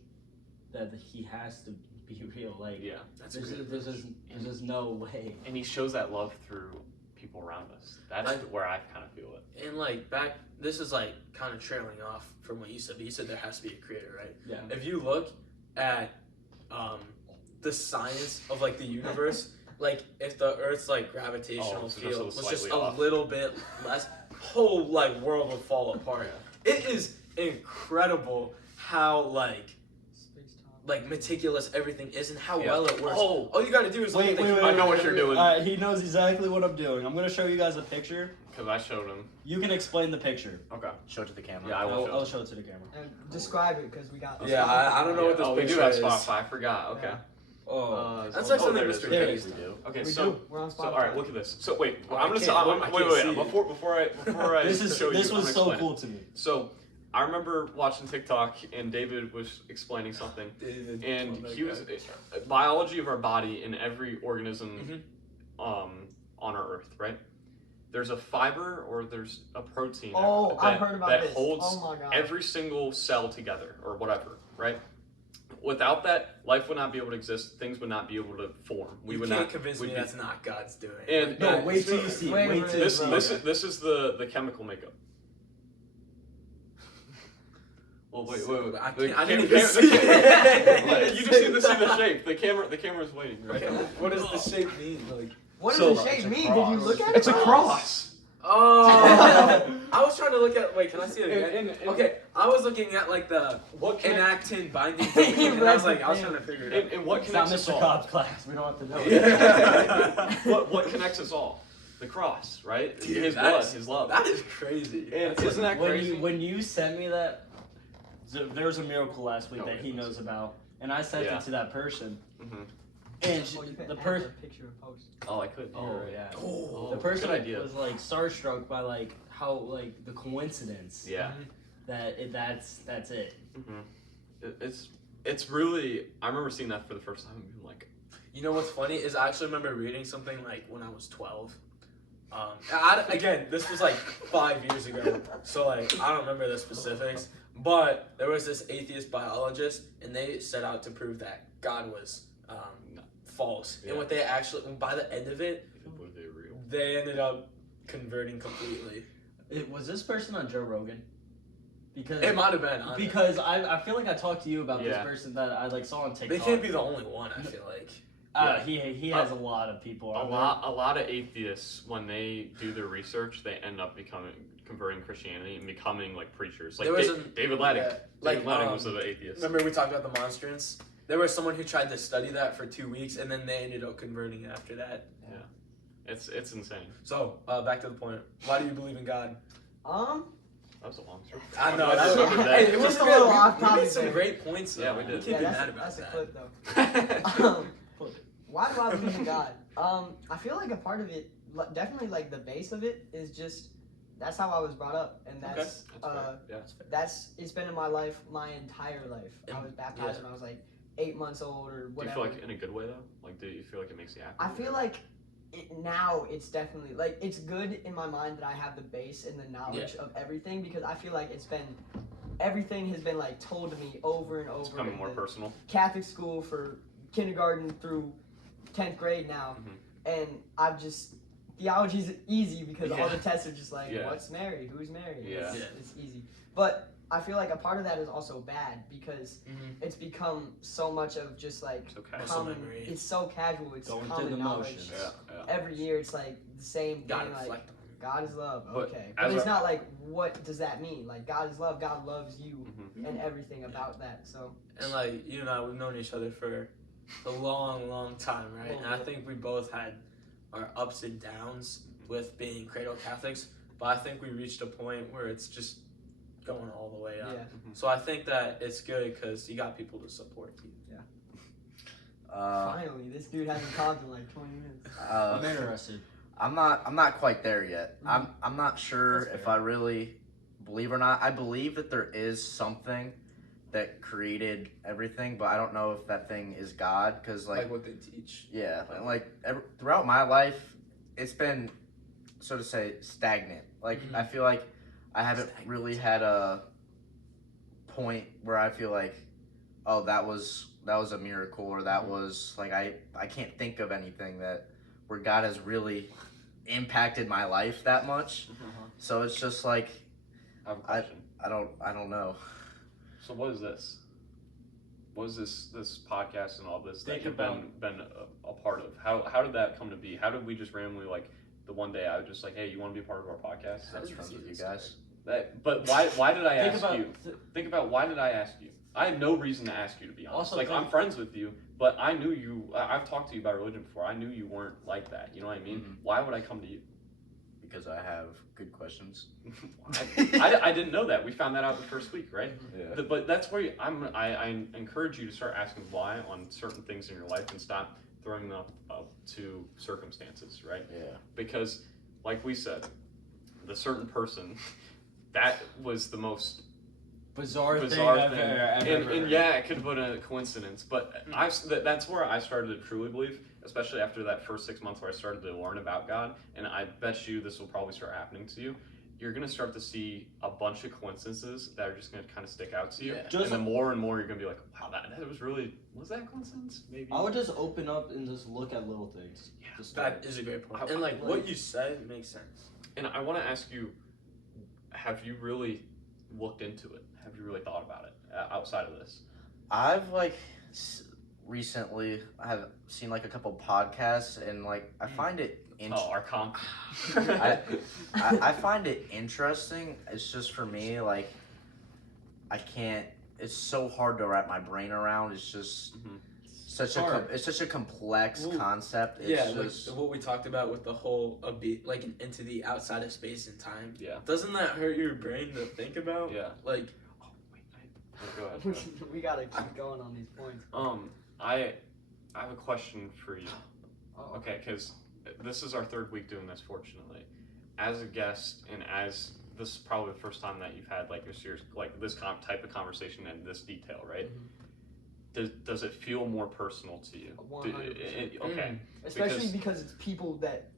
that he has to be real. Like Yeah. That's there's just no way. And he shows that love through people around us. That's where I kind of feel it. And like this is like kind of trailing off from what you said, but you said there has to be a creator, right? Yeah. If you look at the science of like the universe, like if the Earth's like gravitational so field just was just slightly a off. little bit less, whole like world would fall apart. It is incredible how like meticulous everything is and how well it works. Oh. All you gotta do is look at the I know what you're doing. He knows exactly what I'm doing. I'm gonna show you guys a picture. Because I showed him. You can explain the picture. Okay. Show it to the camera. Yeah, I will I'll show show it to the camera. And describe it because we got. Yeah, I don't know what this we do picture have is. Spotify. I forgot. Okay. Yeah. Oh, That's like something there it is. Mr. There it K is. used to do. Okay, We so do. We're on Spotify. all right, look at this. So wait, Oh, I'm I gonna can't look, I can't see wait. it. Before I this is show you, this I'm was gonna so explain cool it. to me. So I remember watching TikTok and David was explaining something, and he was biology of our body in every organism on our Earth, right? There's a fiber or there's a protein Oh, that, I've heard about that this. holds Oh my god. every single cell together or whatever, right? Without that, life would not be able to exist. Things would not be able to form. We You would can't not convince we'd me be- that's not God's doing. And No, and wait till you see. Wait, Wait wait, till this bro. this is the chemical makeup. Well, wait. I didn't even see it. You just need to see the shape. The camera's waiting. Right? Okay, what does the shape mean? Like, What So- does the shape It's a mean? cross. Did you look at it? It's a cross. oh, I was trying to look at. Wait, can I see it again? And- Okay, I was looking at like the What can inactin binding protein, and I was like, I was trying to figure it out. and what It's not connects us Mr. all? Cobb's class. We don't have to know. Yeah. What connects us all? The cross, right? Dude, His that blood, is- his love. That is crazy. And That's isn't that crazy? When you sent me that, there was a miracle last week Oh, that he goodness. knows about, and I sent Yeah. it to that person, Mhm. and Oh, you can the add person. the picture and post. Oh, I could. Oh yeah. Oh, The person good idea. was like starstruck by like how like the coincidence Yeah. that that's it. It's really. I remember seeing that for the first time and being like, You know what's funny is I actually remember reading something like when I was 12. Again, this was like 5 years ago, so like I don't remember the specifics. But there was this atheist biologist, and they set out to prove that God was false. Yeah. And what they actually, by the end of it, were they real? they ended up converting completely. Was this person on Joe Rogan? Because It might have been. Honestly. because I feel like I talked to you about this Yeah. person that I like saw on TikTok. They can't be the only one. I feel like. He has a lot of people. A lot of atheists, when they do their research, they end up converting Christianity and becoming like preachers. Like There was David Ladding. yeah, like, David Ladding was an atheist. Remember we talked about the monstrance? There was someone who tried to study that for 2 weeks, and then they ended up converting after that. It's insane. So back to the point. Why do you believe in God? That was a long story. I know. That's That's what hey, it it was. was Just a good. little We off-topic made some there. great points. Though. Yeah, we did. can't be that's mad about that's a that. clip though. Why do I believe in God? I feel like a part of it, definitely like the base of it, is just that's how I was brought up, and that's it's been in my life my entire life. I was baptized when I was like 8 months old or Do whatever. you feel like in a good way though? Like, do you feel like it makes you happy? I feel like now it's definitely like it's good in my mind that I have the base and the knowledge of everything, because I feel like everything has been like told to me over and over. It's becoming in more the personal. Catholic school for kindergarten through 10th grade now, and I've just theology's easy because all the tests are just like what's Mary, who's Mary. Yeah. It's easy, but I feel like a part of that is also bad because it's become so much of just like So casual. common. It's so casual. It's Going through common the knowledge. motions. Every year it's like the same thing. Gotta Like reflect on it. God is love. But Okay, but as it's a- not like what does that mean? Like God is love. God loves you and everything about that. So And like you and I, we've known each other for a long, long time, right? And I think we both had our ups and downs with being cradle Catholics, but I think we reached a point where it's just going all the way up. yeah. So I think that it's good because you got people to support you. Finally, this dude hasn't talked in like 20 minutes. I'm interested. I'm not quite there yet. Mhm. I'm not sure That's if fair. I really believe or not. I believe that there is something that created everything, but I don't know if that thing is God, because Like what they teach. yeah, and like throughout my life, it's been, so to say, stagnant. Like Mhm. I feel like I haven't really had a point where I feel like, oh, that was a miracle, or that was like I can't think of anything that where God has really impacted my life that much. So it's just like I have a question. I don't know. So what is this? What is this podcast and all this that Think you've about- been a part of? How did that come to be? How did we just randomly like the one day I was just like, hey, you want to be a part of our podcast? That's friends with you guys. But why did I Think ask about you? Think about why did I ask you? I had no reason to ask you, to be honest. Also like think- I'm friends with you, but I knew you. I've talked to you about religion before. I knew you weren't like that. You know what I mean? Mhm. Why would I come to you? Because I have good questions. I didn't know that. We found that out the first week, right? Yeah. But that's where I encourage you to start asking why on certain things in your life and stop throwing them up to circumstances, right? Yeah. Because, like we said, the certain person, that was the most Bizarre thing bizarre I've thing. ever And heard. yeah, it could have been a coincidence, but that's where I started to truly believe, especially after that first 6 months where I started to learn about God. And I bet you this will probably start happening to you. You're going to start to see a bunch of coincidences that are just going to kind of stick out to you. Yeah. Just- and then more and more you're going to be like, wow, that was that coincidence? Maybe. I would just open up and just look at little things. Yeah, to start. That is a great point. I- And like like- what you said makes sense. And I want to ask you, have you really looked into it? Have you really thought about it outside of this? I've like recently I have seen like a couple podcasts, and like I find it Our comp. I find it interesting. It's just for me, like I can't. It's so hard to wrap my brain around. It's just it's such a complex Well, concept. It's Yeah, just like what we talked about with the whole like an entity outside of space and time. Yeah. Doesn't that hurt your brain to think about? Yeah. Like Oh, wait, go ahead. Go ahead. We gotta keep going on these points. I have a question for you. Oh, Okay, because this is our third week doing this, fortunately. As a guest, and as this is probably the first time that you've had like a serious, like this type of conversation in this detail, right? Does it feel more personal to you? 100%. Okay. Especially because it's people that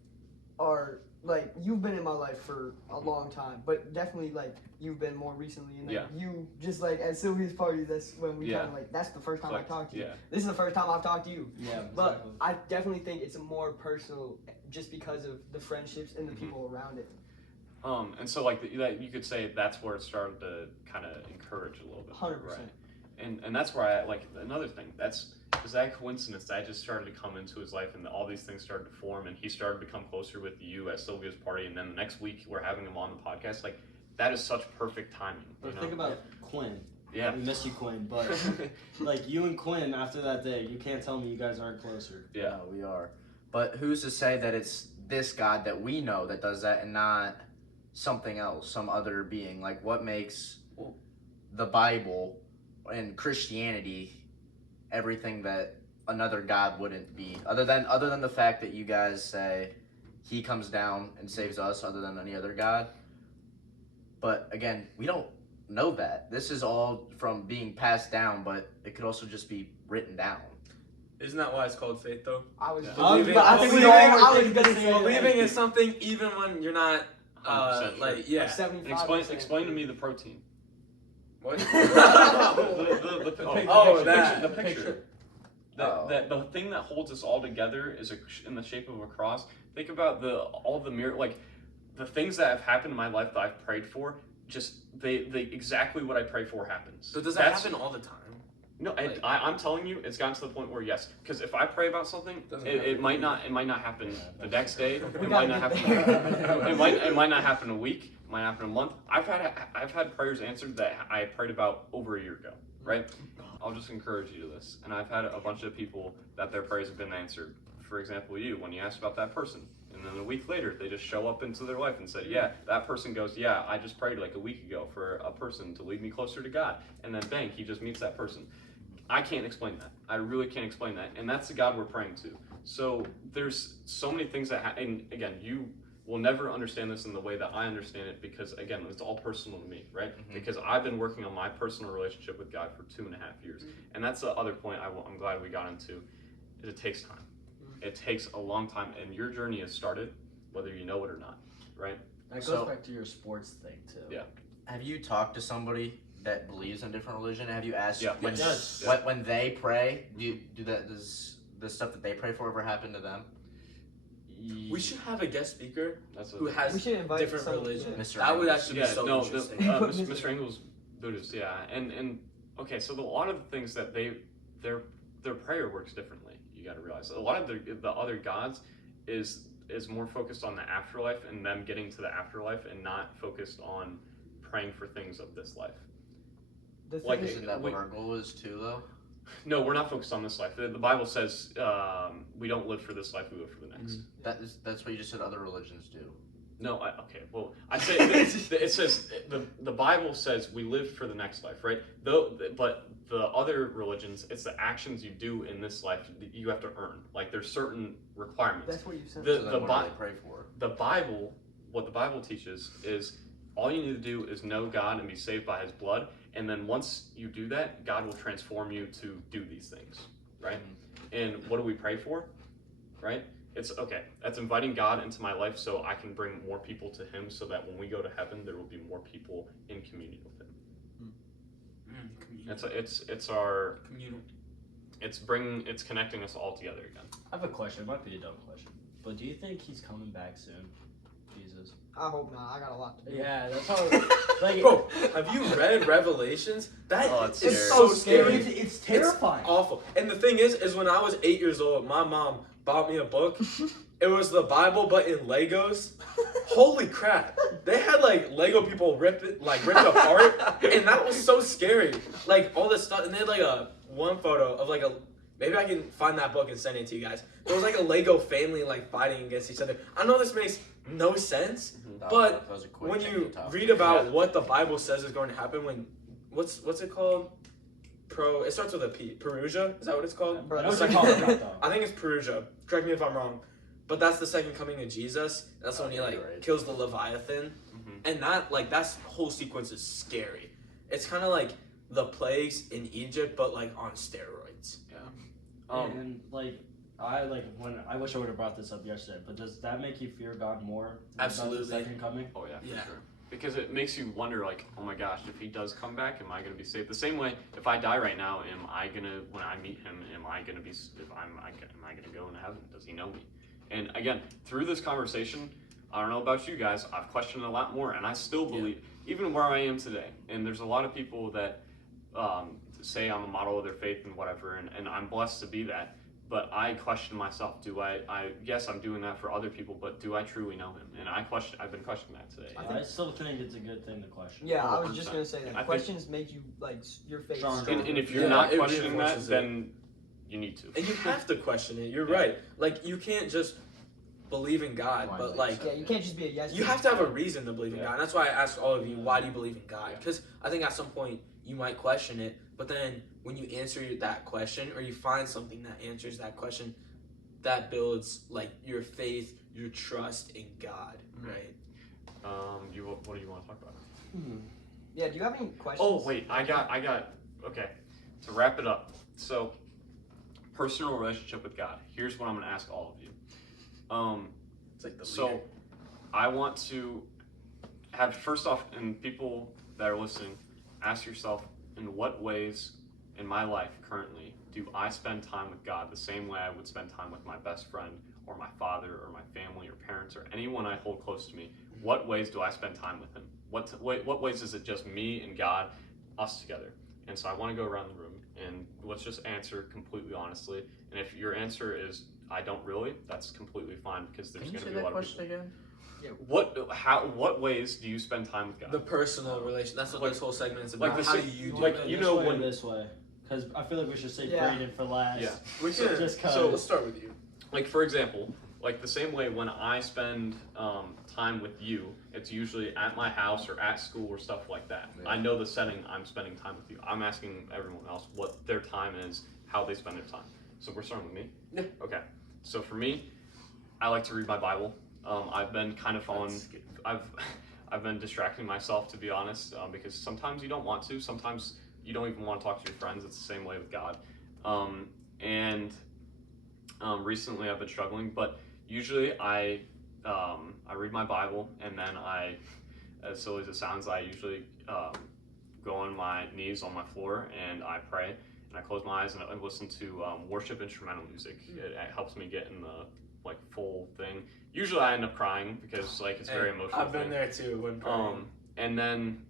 are like you've been in my life for a long time, but definitely like you've been more recently, and like, you just like at Sylvia's party. That's when we kind of like that's the first time I talked to you. Yeah. This is the first time I've talked to you. Yeah, But exactly. I definitely think it's more personal just because of the friendships and the people around it. And so like that, you could say that's where it started to kind of encourage a little bit. 100%. Right? And that's where I like another thing. Is that coincidence that just started to come into his life and all these things started to form and he started to become closer with you at Sylvia's party and then the next week we're having him on the podcast. Like that is such perfect timing. But think about Quinn. Yeah. We miss you, Quinn, but like you and Quinn after that day, you can't tell me you guys aren't closer. Yeah, No, we are. But who's to say that it's this God that we know that does that and not something else, some other being? Like what makes the Bible and Christianity everything that another God wouldn't be, other than the fact that you guys say he comes down and saves us other than any other God. But again, we don't know that. This is all from being passed down, but it could also just be written down. Isn't that why it's called faith, though? I was. Yeah. Believing- I think we believing- all I were was thinking gonna the say same Believing thing. in something even when you're not, 100% like, sure. yeah. 75%. Explain to me the protein. What? The picture. Oh, the that. picture. The picture. Oh. That the thing that holds us all together is in the shape of a cross. Think about all the like the things that have happened in my life that I've prayed for. Just they exactly what I pray for happens. So does that happen all the time? No, Like- I'm telling you, it's gotten to the point where yes, because if I pray about something, Doesn't it happen. might not happen the next day. We It might gotta not get happen. there. it might not happen a week. It might happen a month. I've had prayers answered that I prayed about over a year ago. Right? I'll just encourage you to this. And I've had a bunch of people that their prayers have been answered. For example, you, when you asked about that person, and then a week later they just show up into their life and say, yeah, that person goes, yeah, I just prayed like a week ago for a person to lead me closer to God. And then bang, he just meets that person. I can't explain that. I really can't explain that. And that's the God we're praying to. So there's so many things that and again, you will never understand this in the way that I understand it because, again, it's all personal to me, right? Mhm. Because I've been working on my personal relationship with God for 2.5 years. And that's the other point I'm glad we got into, is it takes time. It takes a long time, and your journey has started, whether you know it or not, right? That goes So- back to your sports thing too. Yeah. Have you talked to somebody that believes in a different religion? Have you asked Yeah. when, Yes. when they pray, does the stuff that they pray for ever happen to them? We should have a guest speaker That's who what has We should invite different some- religion. yeah. Mr. That would Engels. actually be yeah, so no, interesting. Mr. Engels Buddhist, yeah, and okay, so a lot of the things that their prayer works differently. You got to realize a lot of the other gods is more focused on the afterlife and them getting to the afterlife and not focused on praying for things of this life. The thing Like, is, Isn't that what our goal is too, though? No, we're not focused on this life. The Bible says we don't live for this life; we live for the next. That's what you just said. Other religions do. No, okay. Well, I say it says the Bible says we live for the next life, right? But the other religions, it's the actions you do in this life that you have to earn. Like there's certain requirements. that's what you said. The- So then the what Bi- do they pray for? The Bible, what the Bible teaches is all you need to do is know God and be saved by His blood, and then once you do that, God will transform you to do these things, right? And what do we pray for, right? It's okay. That's inviting God into my life so I can bring more people to Him, so that when we go to heaven, there will be more people in communion with Him. Communal. It's connecting us all together again. I have a question. It might be a dumb question, but do you think he's coming back soon, Jesus? I hope not. I got a lot to do. Yeah, that's how. Like, Bro, have you read Revelations? That Oh, it's is scary. so scary. It's terrifying. Awful. And the thing is when I was 8 years old, my mom bought me a book. It was the Bible, but in Legos. Holy crap! They had like Lego people rip it apart, and that was so scary. Like all this stuff, and they had like one photo of like a. Maybe I can find that book and send it to you guys. There was like a Lego family like fighting against each other. I know this makes no sense, but That was a quick when change you of topic. read about Yeah. what the Bible says is going to happen, when what's it called? It starts with a P. Perusia? Is that what it's called? Bro, I know what that's you're like- talking about, I think it's Perusia. Correct me if I'm wrong. But that's the second coming of Jesus. That's when he like you're right. kills the Leviathan. And that whole sequence is scary. It's kind of like the plagues in Egypt, but like on steroids. and like I wish I would have brought this up yesterday, but does that make you fear God more? About Absolutely. the second coming. Oh yeah, for Yeah. sure. Because it makes you wonder, like, oh my gosh, if He does come back, am I going to be saved? The same way, if I die right now, am I gonna, when I meet Him, am I gonna go into heaven? Does He know me? And again, through this conversation, I don't know about you guys, I've questioned a lot more, and I still believe, even where I am today. And there's a lot of people that say I'm a model of their faith and whatever, and I'm blessed to be that. But I question myself. Yes, I'm doing that for other people, but do I truly know him? And I've been questioning that today. I still think it's a good thing to question. Yeah, I was 100%. just gonna say that. I Questions make you like your faith Stronger. stronger. And if you're Yeah, not it questioning that, reinforces it. then you need to. And you have to question it. You're Yeah. right. Like you can't just believe in God, Why but not? like Yeah, you can't just be a yes. you have to have a reason to believe in Yeah. God. And that's why I asked all of you, why do you believe in God? Because I think at some point you might question it, but then when you answer that question or you find something that answers that question, that builds like your faith, your trust in God, right? What do you want to talk about? Yeah, do you have any questions? Oh wait, I got. Okay, to wrap it up. So, personal relationship with God. Here's what I'm going to ask all of you. It's like the So, leader. I want to have, first off, and people that are listening, ask yourself, in what ways in my life currently do I spend time with God the same way I would spend time with my best friend or my father or my family or parents or anyone I hold close to me? What ways do I spend time with him? What ways is it just me and God, us together? And so I want to go around the room and let's just answer completely honestly. And if your answer is I don't really, that's completely fine because there's Can you going to say be a that lot of question people. again? What ways do you spend time with God? The personal relation. That's what Like- this whole segment is like about. the How do si- you do like, it? you this know way, when- this way, because I feel like we should say Yeah. Braden for last. Yeah. We So can. just So cause. let's start with you. Like for example, like the same way when I spend time with you, it's usually at my house or at school or stuff like that. Yeah. I know the setting I'm spending time with you. I'm asking everyone else what their time is, how they spend their time. So we're starting with me? Yeah. Okay. So for me, I like to read my Bible. I've been kind of on, That's good. I've been distracting myself to be honest, because sometimes you don't want to, sometimes you don't even want to talk to your friends. It's the same way with God. Recently I've been struggling, but usually I read my Bible and then as silly as it sounds, I usually go on my knees on my floor and I pray and I close my eyes and I listen to worship instrumental music. It helps me get in the like full thing. Usually I end up crying because like it's very emotional. I've been there too when praying. And then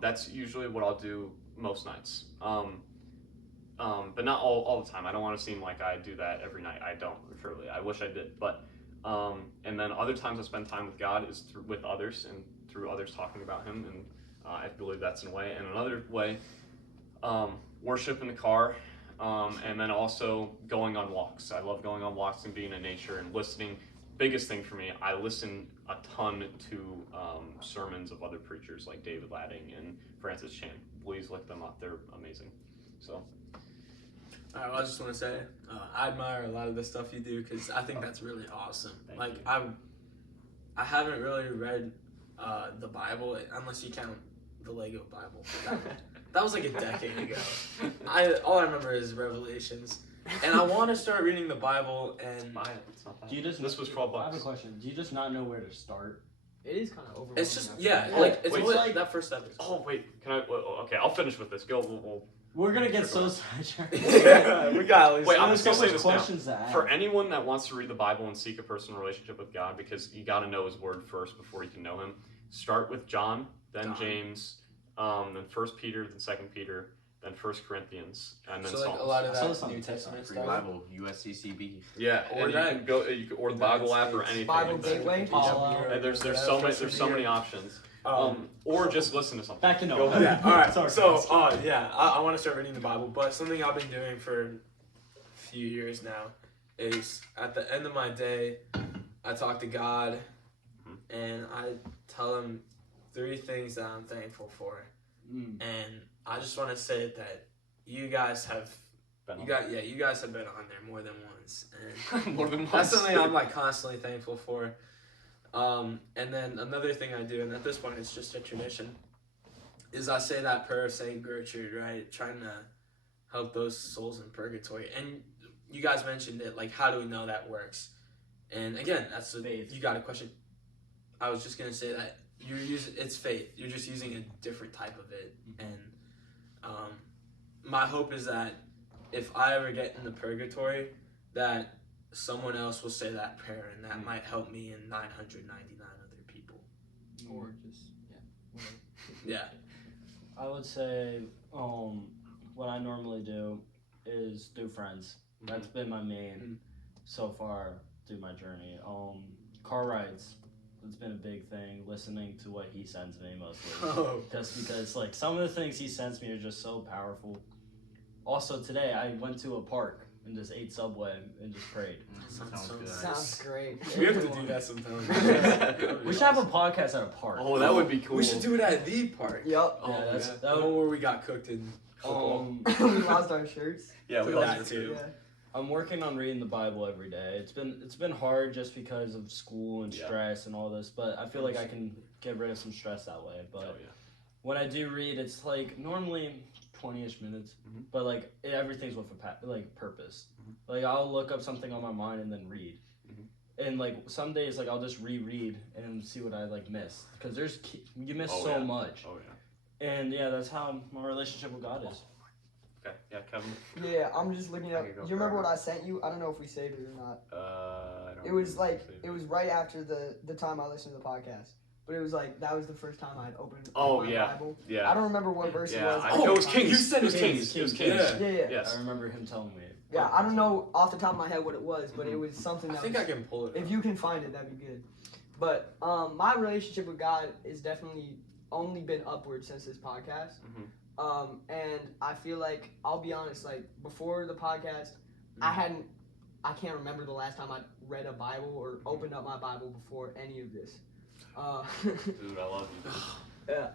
that's usually what I'll do most nights. But not all the time. I don't want to seem like I do that every night. I don't, truly. I wish I did. But and then other times I spend time with God is with others and through others talking about Him, and I believe that's in a way. And another way, worship in the car, and then also going on walks. I love going on walks and being in nature and listening. Biggest thing for me, I listen a ton to sermons of other preachers like David Ladding and Francis Chan. Please look them up; they're amazing. So. All right, well, I just want to say I admire a lot of the stuff you do because I think that's really awesome. Thank Like you. I haven't really read the Bible unless you count the Lego Bible. That was like a decade ago. All I remember is Revelations, and I want to start reading the Bible. And Buy it. It's not that. Do you just? This was $12. I have a question. Do you just not know where to start? It is kind of overwhelming. it's just after yeah, that. like it's wait, only like- that first step. Is Oh wait, can I? Okay, I'll finish with this. Go. We'll We're gonna get Sure, so go sidetracked. yeah, we got at least. Wait, I'm There's just so gonna say much this now. questions to ask. For anyone that wants to read the Bible and seek a personal relationship with God, because you got to know His Word first before you can know Him. Start with John, then John. James, then First Peter, then Second Peter, then First Corinthians, and then so like Psalms. a lot of I saw that this on New TikTok. Testament Free stuff. Bible, USCCB. Yeah, Or and that- you can go. You can, or the Bible app or States. anything. Bible like that. Gateway? And there's so many options. Or just listen to something. Back to Go Noah. ahead. Yeah, all right. Sorry. So, I want to start reading the Bible, but something I've been doing for a few years now is at the end of my day, I talk to God and I tell Him 3 things that I'm thankful for. And I just want to say that you guys have you guys have been on there more than once, and More than that's once. something I'm like constantly thankful for. And then another thing I do, and at this point it's just a tradition, is I say that prayer of Saint Gertrude, right? Trying to help those souls in purgatory. And you guys mentioned it, like how do we know that works? And again, that's Faith. you got a question. I was just gonna say that it's faith. You're just using a different type of it, and my hope is that if I ever get into purgatory, that someone else will say that prayer, and that might help me in 999 or just whatever. Yeah. I would say what I normally do is do friends. That's been my main so far through my journey. Car rides. It's been a big thing. Listening to what he sends me mostly, Oh. just because like some of the things he sends me are just so powerful. Also today I went to a park and just ate Subway and just prayed. Sounds good. Sounds great. We have to do that sometime. We should have a podcast at a park. Oh, that would be cool. We should do it at the park. Yup. Yeah, that's The that one would, where we got cooked in football. We lost our shirts. Yeah, we To all that do too. Yeah. I'm working on reading the Bible every day. It's been hard just because of school and Yeah. stress and all this, but I feel like I can get rid of some stress that way. But Oh, yeah. when I do read, it's like normally 20-ish minutes, Mhm. but like everything's with a purpose. Like I'll look up something on my mind and then read. And like some days, like I'll just reread and see what I like missed because you miss Oh, so yeah. much. Oh, yeah. And yeah, that's how my relationship with God is. Okay. Yeah, Kevin. Yeah, I'm just looking I up. could go Do you remember forever. what I sent you? I don't know if we saved it or not. I don't It was remember like if it was right after the time I listened to the podcast. But it was like that was the first time I'd opened Oh, my yeah. Bible. Yeah. I don't remember what verse Yeah, it was. it was Kings. you said It was Kings. Kings. It was Kings. Kings. Yeah. Yeah. Yes. I remember him telling me. Yeah, I don't know off the top of my head what it was, but it was something I that think was, I can pull it. if you can find it, that'd be good. But my relationship with God is definitely only been upward since this podcast. And I feel like I'll be honest, like before the podcast, I can't remember the last time I read a Bible or opened up my Bible before any of this. Dude, I love you. Yeah.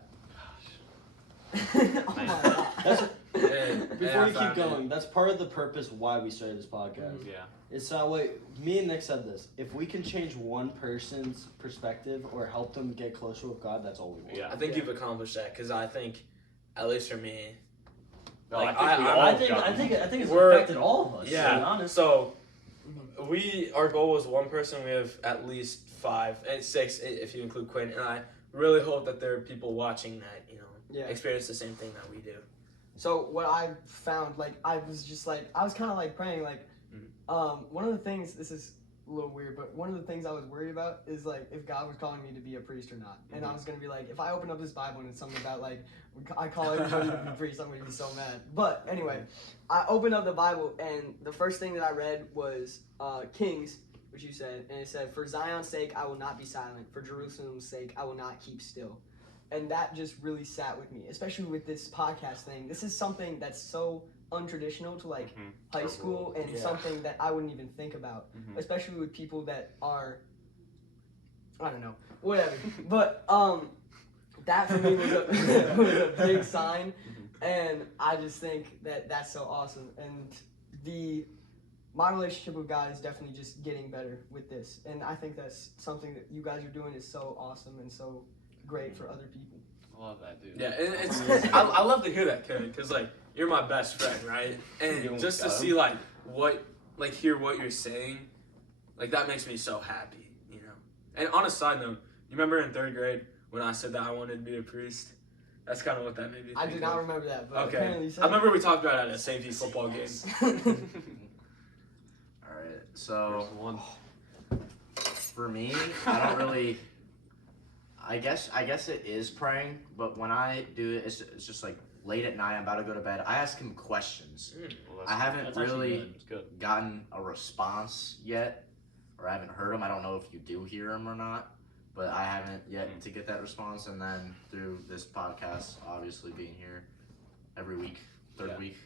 Man. Oh my God. That's And before I you keep found it. going. That's part of the purpose why we started this podcast. Yeah. It's that way. Me and Nick said this. If we can change one person's perspective or help them get closer with God, that's all we want. Yeah. I think Yeah. you've accomplished that because I think, at least for me, No, Like, I think we I- all I have think gotten- I think it's We're- affected all of us. To be yeah. honest. So our goal was one person. We have at least 5 and 6 if you include Quinn. And I really hope that there are people watching that Yeah. experience the same thing that we do. So what I found, like, I was kind of like praying, like, one of the things, this is a little weird, but one of the things I was worried about is like if God was calling me to be a priest or not. And I was gonna be like, if I open up this Bible and it's something about like I call everybody to be priest, I'm gonna be so mad. But anyway, I opened up the Bible and the first thing that I read was Kings, which you said, and it said, "For Zion's sake, I will not be silent. For Jerusalem's sake, I will not keep still." And that just really sat with me, especially with this podcast thing. This is something that's so untraditional to like high school and Yeah. something that I wouldn't even think about, especially with people that are, I don't know, whatever. But that for me was was a big sign, and I just think that that's so awesome. And my relationship with God is definitely just getting better with this, and I think that's something that you guys are doing is so awesome and so great for other people. I love that, dude. Yeah, and it's I love to hear that, Kevin, because like you're my best friend, right? You And almost just to got see him. hear what you're saying, like that makes me so happy, And on a side note, you remember in 3rd grade when I said that I wanted to be a priest? That's kind of what that made me think I did not of. remember that, but Okay, apparently so. I remember we talked about it at a safety football game. All right, so There's one. for me, I don't really. I guess it is praying, but when I do it, it's just like late at night. I'm about to go to bed. I ask him questions. Well, that's I haven't That's actually really good. It's good. gotten a response yet, or I haven't heard him. I don't know if you do hear him or not, but I haven't yet to get that response. And then through this podcast, obviously being here every week, third Yeah. week.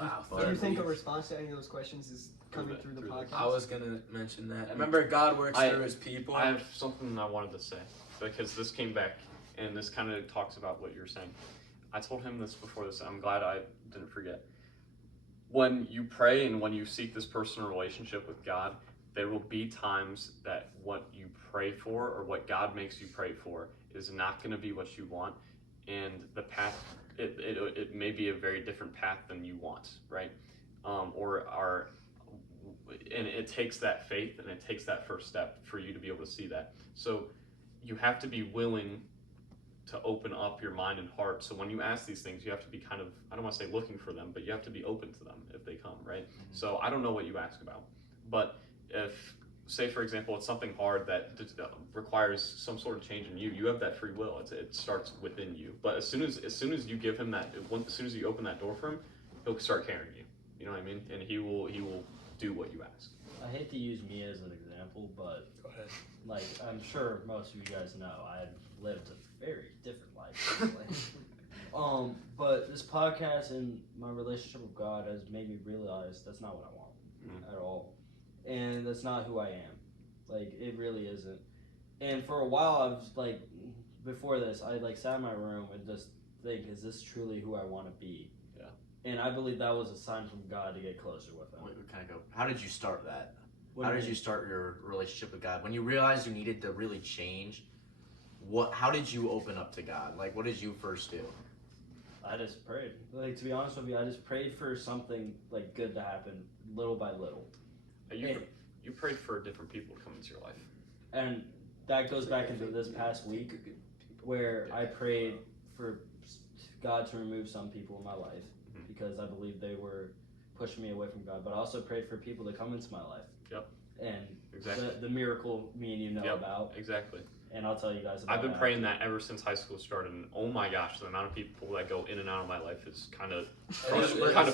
Wow. Do you think a third week. response to any of those questions is coming through the podcast? I was gonna mention that. Remember, God works I- through His people. I have something I wanted to say because this came back and this kind of talks about what you're saying. I told him this before this. I'm glad I didn't forget. When you pray and when you seek this personal relationship with God, there will be times that what you pray for or what God makes you pray for is not going to be what you want, and the path it may be a very different path than you want, right? And it takes that faith and it takes that first step for you to be able to see that. So you have to be willing to open up your mind and heart. So when you ask these things, you have to be kind of, I don't want to say looking for them, but you have to be open to them if they come, right? So I don't know what you ask about, but if say for example, it's something hard that requires some sort of change in you. You have that free will. It starts within you. But as soon as you give him that, as soon as you open that door for him, he'll start carrying you. You know what I mean? And he will do what you ask. I hate to use me as an example, but Go ahead. like I'm sure most of you guys know, I've lived a very different life. Like, but this podcast and my relationship with God has made me realize that's not what I want at all, and that's not who I am. Like it really isn't. And for a while, I was like, before this, I like sat in my room and just think, is this truly who I want to be? Yeah. And I believe that was a sign from God to get closer with Him. Wait, kind of go. How did you start that? What How do did you you start your relationship with God? When you realized you needed to really change, how did you open up to God? Like, what did you first do? I just prayed. Like, to be honest with you, I just prayed for something like good to happen, little by little. You prayed for different people to come into your life, and that goes back into this past week, where I prayed for God to remove some people in my life because I believe they were pushing me away from God. But I also prayed for people to come into my life. Yep. And exactly. the miracle me and you know about. Exactly. And I'll tell you guys about I've been that. praying that ever since high school started, and oh my gosh, the amount of people that go in and out of my life is kind of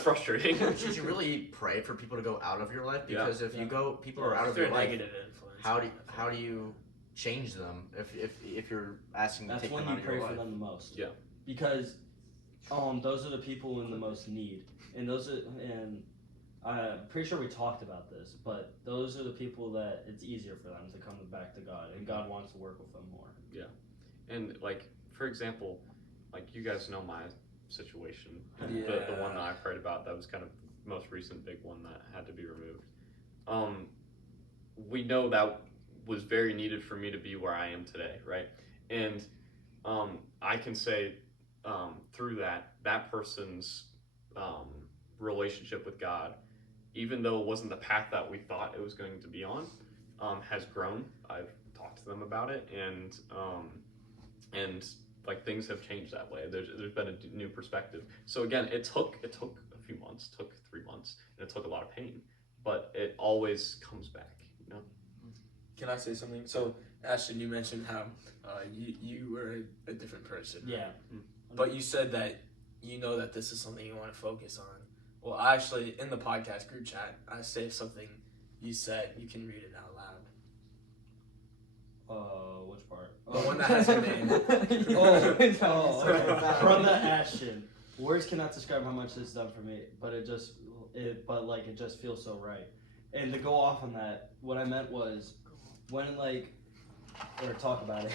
frustrating. Should you really pray for people to go out of your life? Because if you go, people are out of They're your life. negative influence. How do you change them if you're asking to That's take when them you out of pray your for life? them the most. Yeah. Because those are the people in the most need, and I'm pretty sure we talked about this, but those are the people that it's easier for them to come back to God, and God wants to work with them more. Yeah. And like, for example, like you guys know my situation, the one that I prayed about, that was kind of the most recent big one that had to be removed. We know that was very needed for me to be where I am today, right? And I can say through that person's relationship with God, even though it wasn't the path that we thought it was going to be on, has grown. I've talked to them about it, and like things have changed that way. There's been a new perspective. So again, it took a few months, took 3 months, and it took a lot of pain, but it always comes back. You know. Can I say something? So Ashton, you mentioned how you were a different person. Yeah. But you said that you know that this is something you want to focus on. Well, actually, in the podcast group chat, I saved something you said. You can read it out loud. Which part? The one that has your name. Okay. From the Ashton. Words cannot describe how much this has done for me, but it just feels so right. And to go off on that, what I meant was when or talk about it.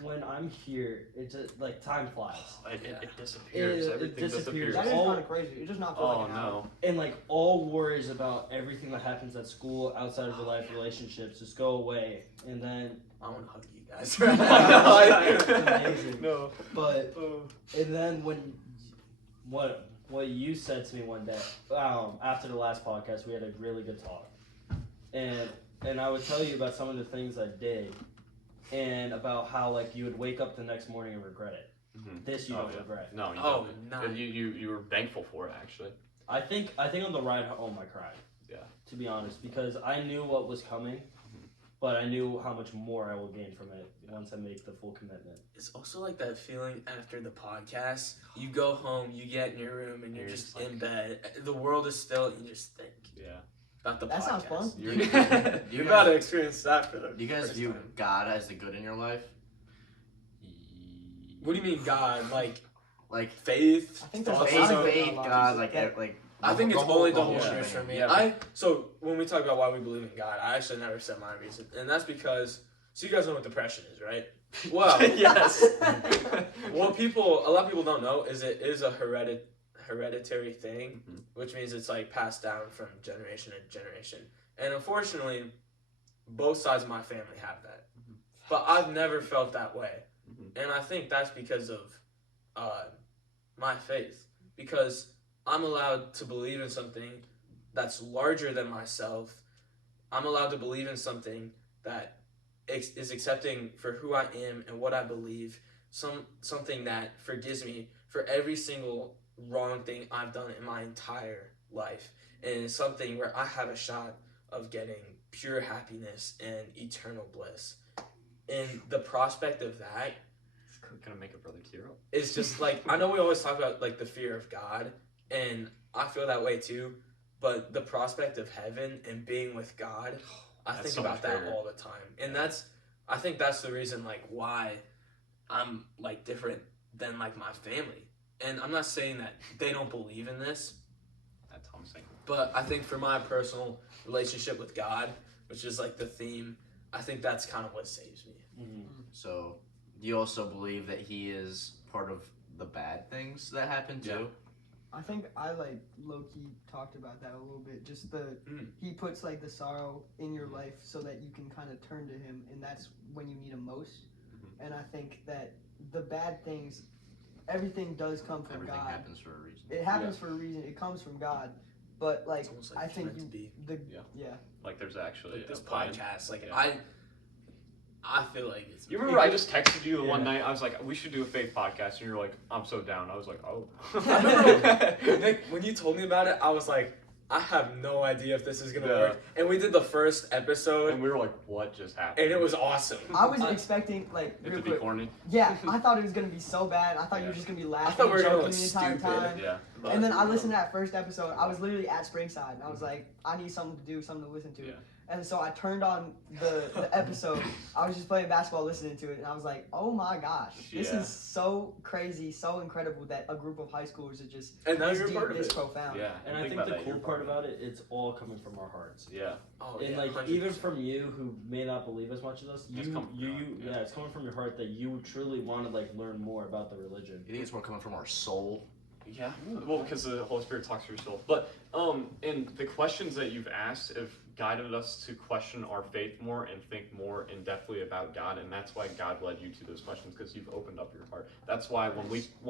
when I'm here, it just like time flies. It disappears. Everything disappears. That is kind of crazy. You're just not feeling like an hour. And like all worries about everything that happens at school, outside of your life, relationships, just go away. And then I want to hug you guys. It's amazing. No. But and then when what you said to me one day after the last podcast, we had a really good talk, and I would tell you about some of the things I did, and about how like you would wake up the next morning and regret it. Mm-hmm. This you don't regret. No, you don't. No. You were thankful for it actually. I think on the ride home I cried. Yeah. To be honest, because I knew what was coming, but I knew how much more I will gain from it once I make the full commitment. It's also like that feeling after the podcast. You go home, you get in your room, and you're just in bed. The world is still, and you just think. Yeah. About the podcast. That sounds fun. You're about to experience that for the Do you guys view God as the good in your life? What do you mean God? Like faith? I think there's faith, God, like I think it's only the Holy Spirit for me. Yeah. So when we talk about why we believe in God, I actually never said my reason, and that's because you guys know what depression is, right? Well, yes. What a lot of people don't know is it is a hereditary thing, which means it's like passed down from generation to generation. And unfortunately, both sides of my family have that. But I've never felt that way. And I think that's because of my faith. Because I'm allowed to believe in something that's larger than myself. I'm allowed to believe in something that is accepting for who I am and what I believe. Something that forgives me for every single wrong thing I've done in my entire life. And it's something where I have a shot of getting pure happiness and eternal bliss. And the prospect of that It's gonna make a brother tear up. is just like, I know we always talk about like the fear of God, and I feel that way too, but the prospect of heaven and being with God, I That's think so about much that bigger. all the time. And I think that's the reason like why I'm like different than like my family. And I'm not saying that they don't believe in this, That's what I'm saying. but I think for my personal relationship with God, which is like the theme, I think that's kind of what saves me. So, do you also believe that he is part of the bad things that happen too? Yeah. I think I like low key talked about that a little bit. Just he puts like the sorrow in your life so that you can kind of turn to him, and that's when you need him most. And I think that the bad things, everything does come from Everything God. happens for a reason. It happens for a reason. It comes from God. But like, It's almost like I it's think meant to be. Like there's actually Like this a plan. podcast, like Yeah. I feel like it's. You remember I just texted you the one night. I was like, we should do a faith podcast, and you're like, I'm so down. I was like, oh. I remember Nick, when you told me about it, I was like, I have no idea if this is gonna work. And we did the first episode, And we were like, what just happened? and it was awesome. I was expecting like It real to be quick. corny. Yeah, I thought it was gonna be so bad. I thought you were just gonna be laughing, thought we were and gonna joking look the entire stupid. time. Yeah. And then I listened to that first episode. I was literally at Springside, and I was like, I need something to do, something to listen to. Yeah. And so I turned on the episode. I was just playing basketball, listening to it, and I was like, oh my gosh, this Yeah. is so crazy, so incredible that a group of high schoolers are just And now this you're deep, part of this it. profound. Yeah. And I think about the that, cool you're part of about it, it's all coming from our hearts. Yeah. Oh, And yeah, like 100%. even from you who may not believe as much as us, It's coming from your heart, yeah. it's coming from your heart that you truly want to like learn more about the religion. You think it's more coming from our soul? Yeah. Well, because the Holy Spirit talks to your soul. But and the questions that you've asked have guided us to question our faith more and think more in depthly about God, and that's why God led you to those questions, because you've opened up your heart. That's why when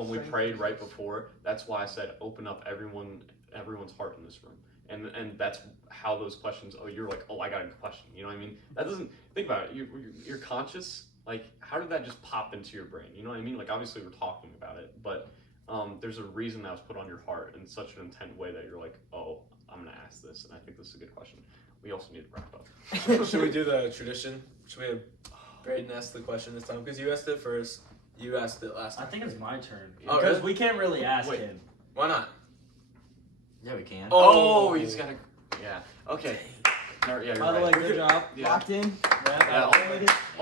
we prayed right before, that's why I said open up everyone's heart in this room. And that's how those questions. Oh, you're like, oh, I got a question. You know what I mean? That doesn't think about it. You're conscious. Like, how did that just pop into your brain? You know what I mean? Like, obviously we're talking about it, but there's a reason that was put on your heart in such an intent way that you're like, oh, I'm gonna ask this, and I think this is a good question. We also need to wrap up. Should we do the tradition? Should we have Braden ask the question this time? Because you asked it first. You asked it last I time. think it's my turn Oh, because really? we can't really ask Wait. him. Why not? Yeah, we can. Oh, he's got to. Yeah. Okay. No, yeah, you're By the right. way, good job. Yeah. Locked in. Yeah,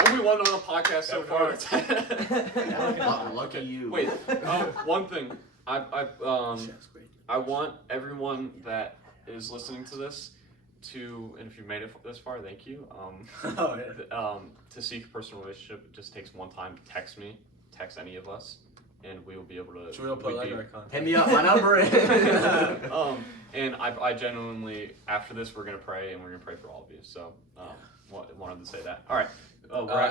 only one on the podcast so far. Lucky you. Wait, one thing. I want everyone that is listening to this to, and if you've made it this far, thank you. To seek a personal relationship, it just takes one time. Text me, text any of us, and we will be able to. Should we all put like our contact? Hit me up. My number is. And I genuinely, after this, we're gonna pray, and we're gonna pray for all of you. So, wanted to say that. All right.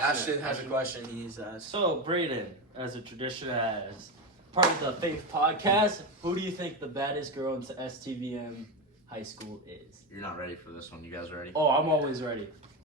Ashton has a question. He's So Braden, as a tradition, as part of the Faith Podcast, who do you think the baddest girl in STVM high school is? You're not ready for this one. You guys ready? Oh, I'm always ready.